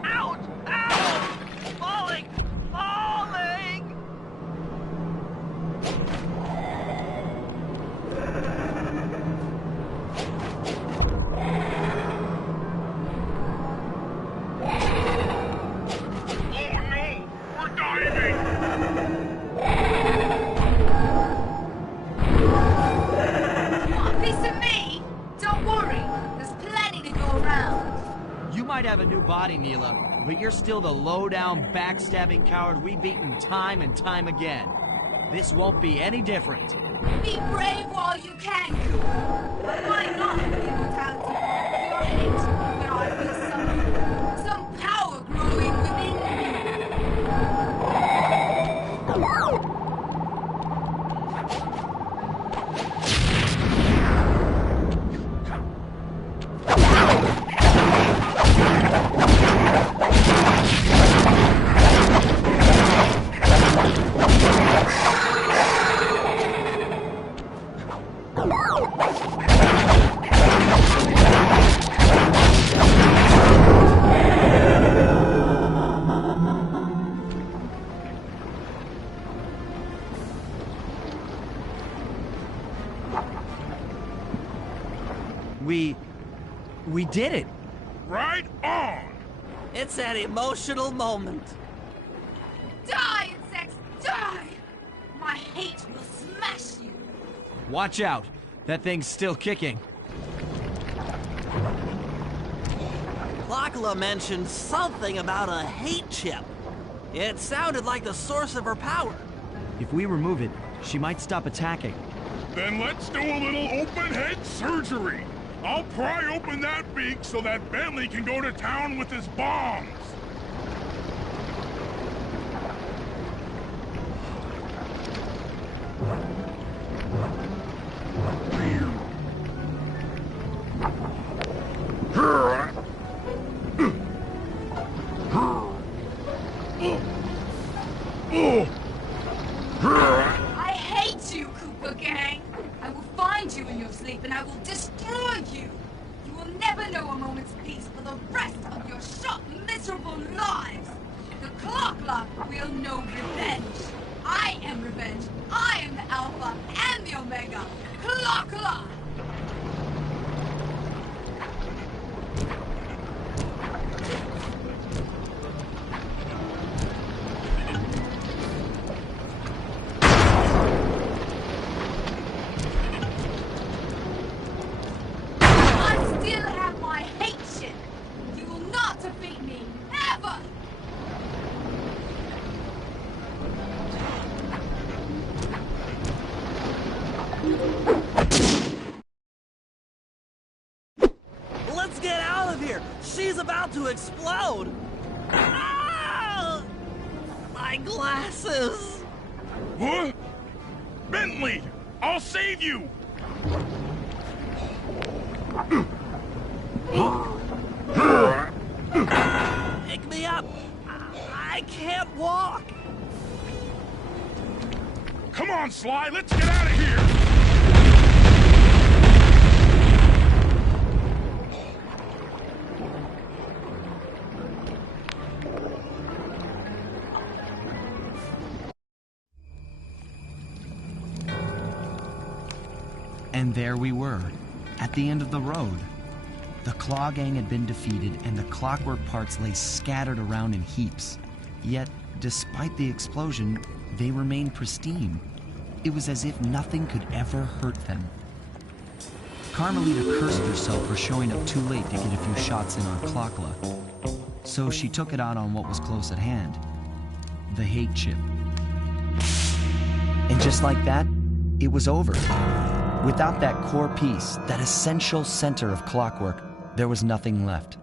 Ouch! Ouch! Falling! Falling! Oh no! We're diving! Want a piece of me? Don't worry, there's plenty to go around. You might have a new body, Neela, but you're still the low-down, backstabbing coward we've beaten time and time again. This won't be any different. Be brave while you can, Cooper. I might not have the immortality of your hate, but I feel some power growing within me. We did it. Right on! It's an emotional moment. Die, insects, die! My hate will smash you. Watch out. That thing's still kicking. Clockla mentioned something about a hate chip. It sounded like the source of her power. If we remove it, she might stop attacking. Then let's do a little open head surgery. I'll pry open that beak so that Bentley can go to town with his bombs. I hate you, Cooper Gang. I will find you in your sleep and I will destroy you. You will never know a moment's peace for the rest of your short, miserable lives. The Clockla will know revenge. I am revenge. I am the Alpha and the Omega. Clockla! I still have my hate shit. You will not defeat me, ever! Let's get out of here! She's about to explode! Ah! My glasses! What? Bentley! I'll save you! Pick me up! I can't walk! Come on, Sly, let's get out of here! And there we were, at the end of the road. The Claw Gang had been defeated, and the clockwork parts lay scattered around in heaps. Yet, despite the explosion, they remained pristine. It was as if nothing could ever hurt them. Carmelita cursed herself for showing up too late to get a few shots in on Klokla. So she took it out on what was close at hand, the hate chip. And just like that, it was over. Without that core piece, that essential center of clockwork, there was nothing left.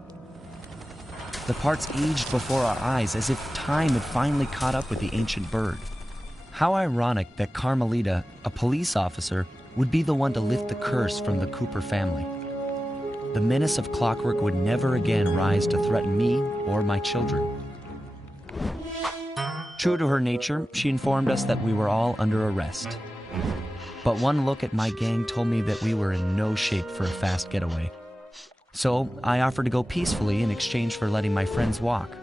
The parts aged before our eyes as if time had finally caught up with the ancient bird. How ironic that Carmelita, a police officer, would be the one to lift the curse from the Cooper family. The menace of clockwork would never again rise to threaten me or my children. True to her nature, she informed us that we were all under arrest. But one look at my gang told me that we were in no shape for a fast getaway. So I offered to go peacefully in exchange for letting my friends walk.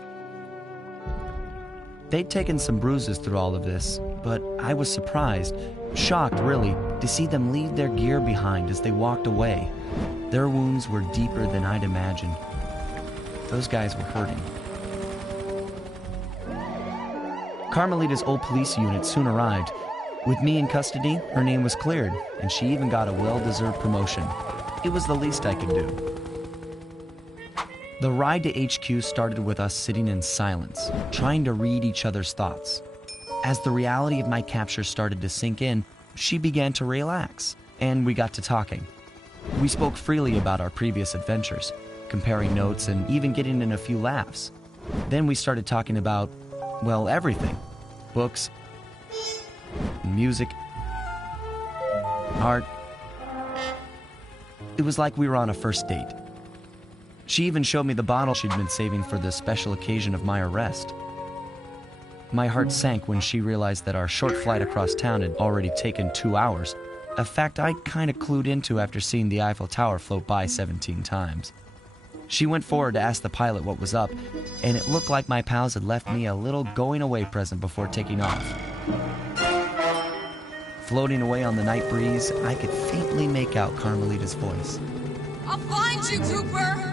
They'd taken some bruises through all of this, but I was surprised, shocked really, to see them leave their gear behind as they walked away. Their wounds were deeper than I'd imagined. Those guys were hurting. Carmelita's old police unit soon arrived. With me in custody, her name was cleared, and she even got a well-deserved promotion. It was the least I could do. The ride to HQ started with us sitting in silence, trying to read each other's thoughts. As the reality of my capture started to sink in, she began to relax, and we got to talking. We spoke freely about our previous adventures, comparing notes and even getting in a few laughs. Then we started talking about, well, everything. Books, music, art. It was like we were on a first date. She even showed me the bottle she'd been saving for the special occasion of my arrest. My heart sank when she realized that our short flight across town had already taken 2 hours, a fact I'd kind of clued into after seeing the Eiffel Tower float by 17 times. She went forward to ask the pilot what was up, and it looked like my pals had left me a little going-away present before taking off. Floating away on the night breeze, I could faintly make out Carmelita's voice. I'll find you, Cooper!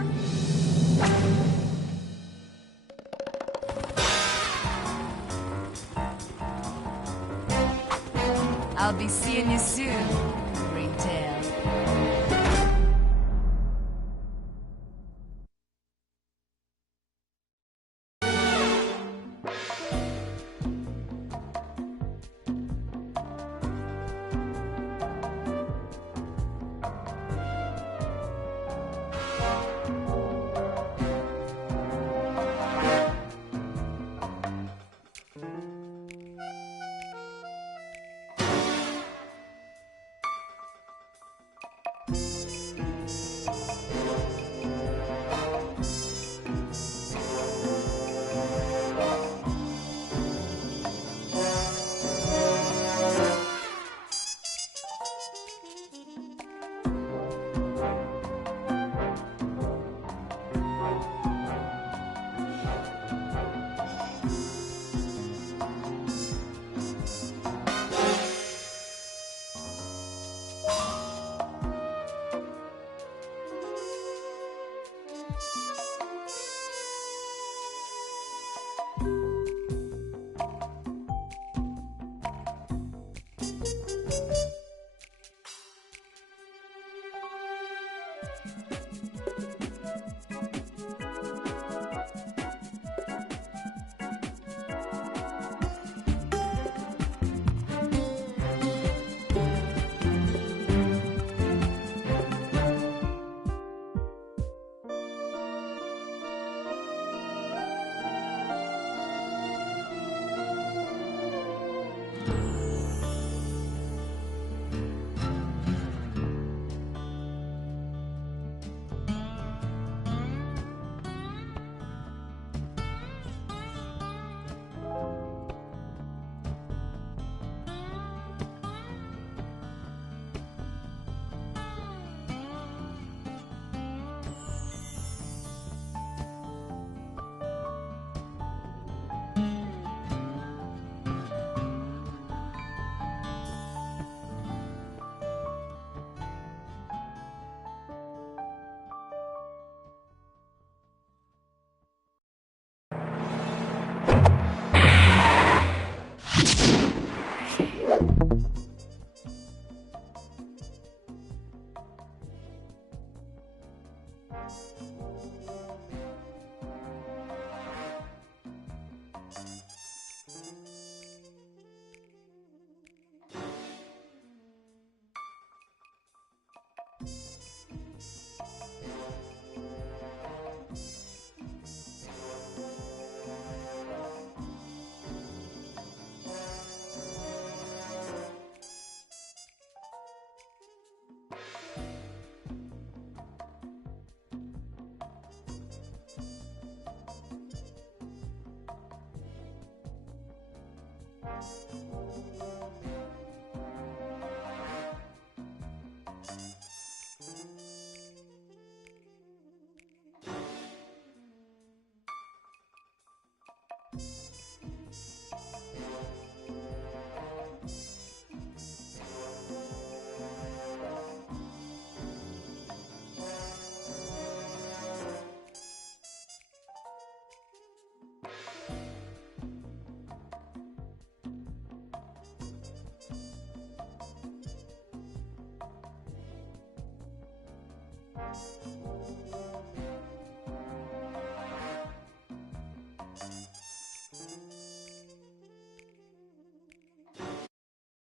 I'll be seeing you soon, Ringtail.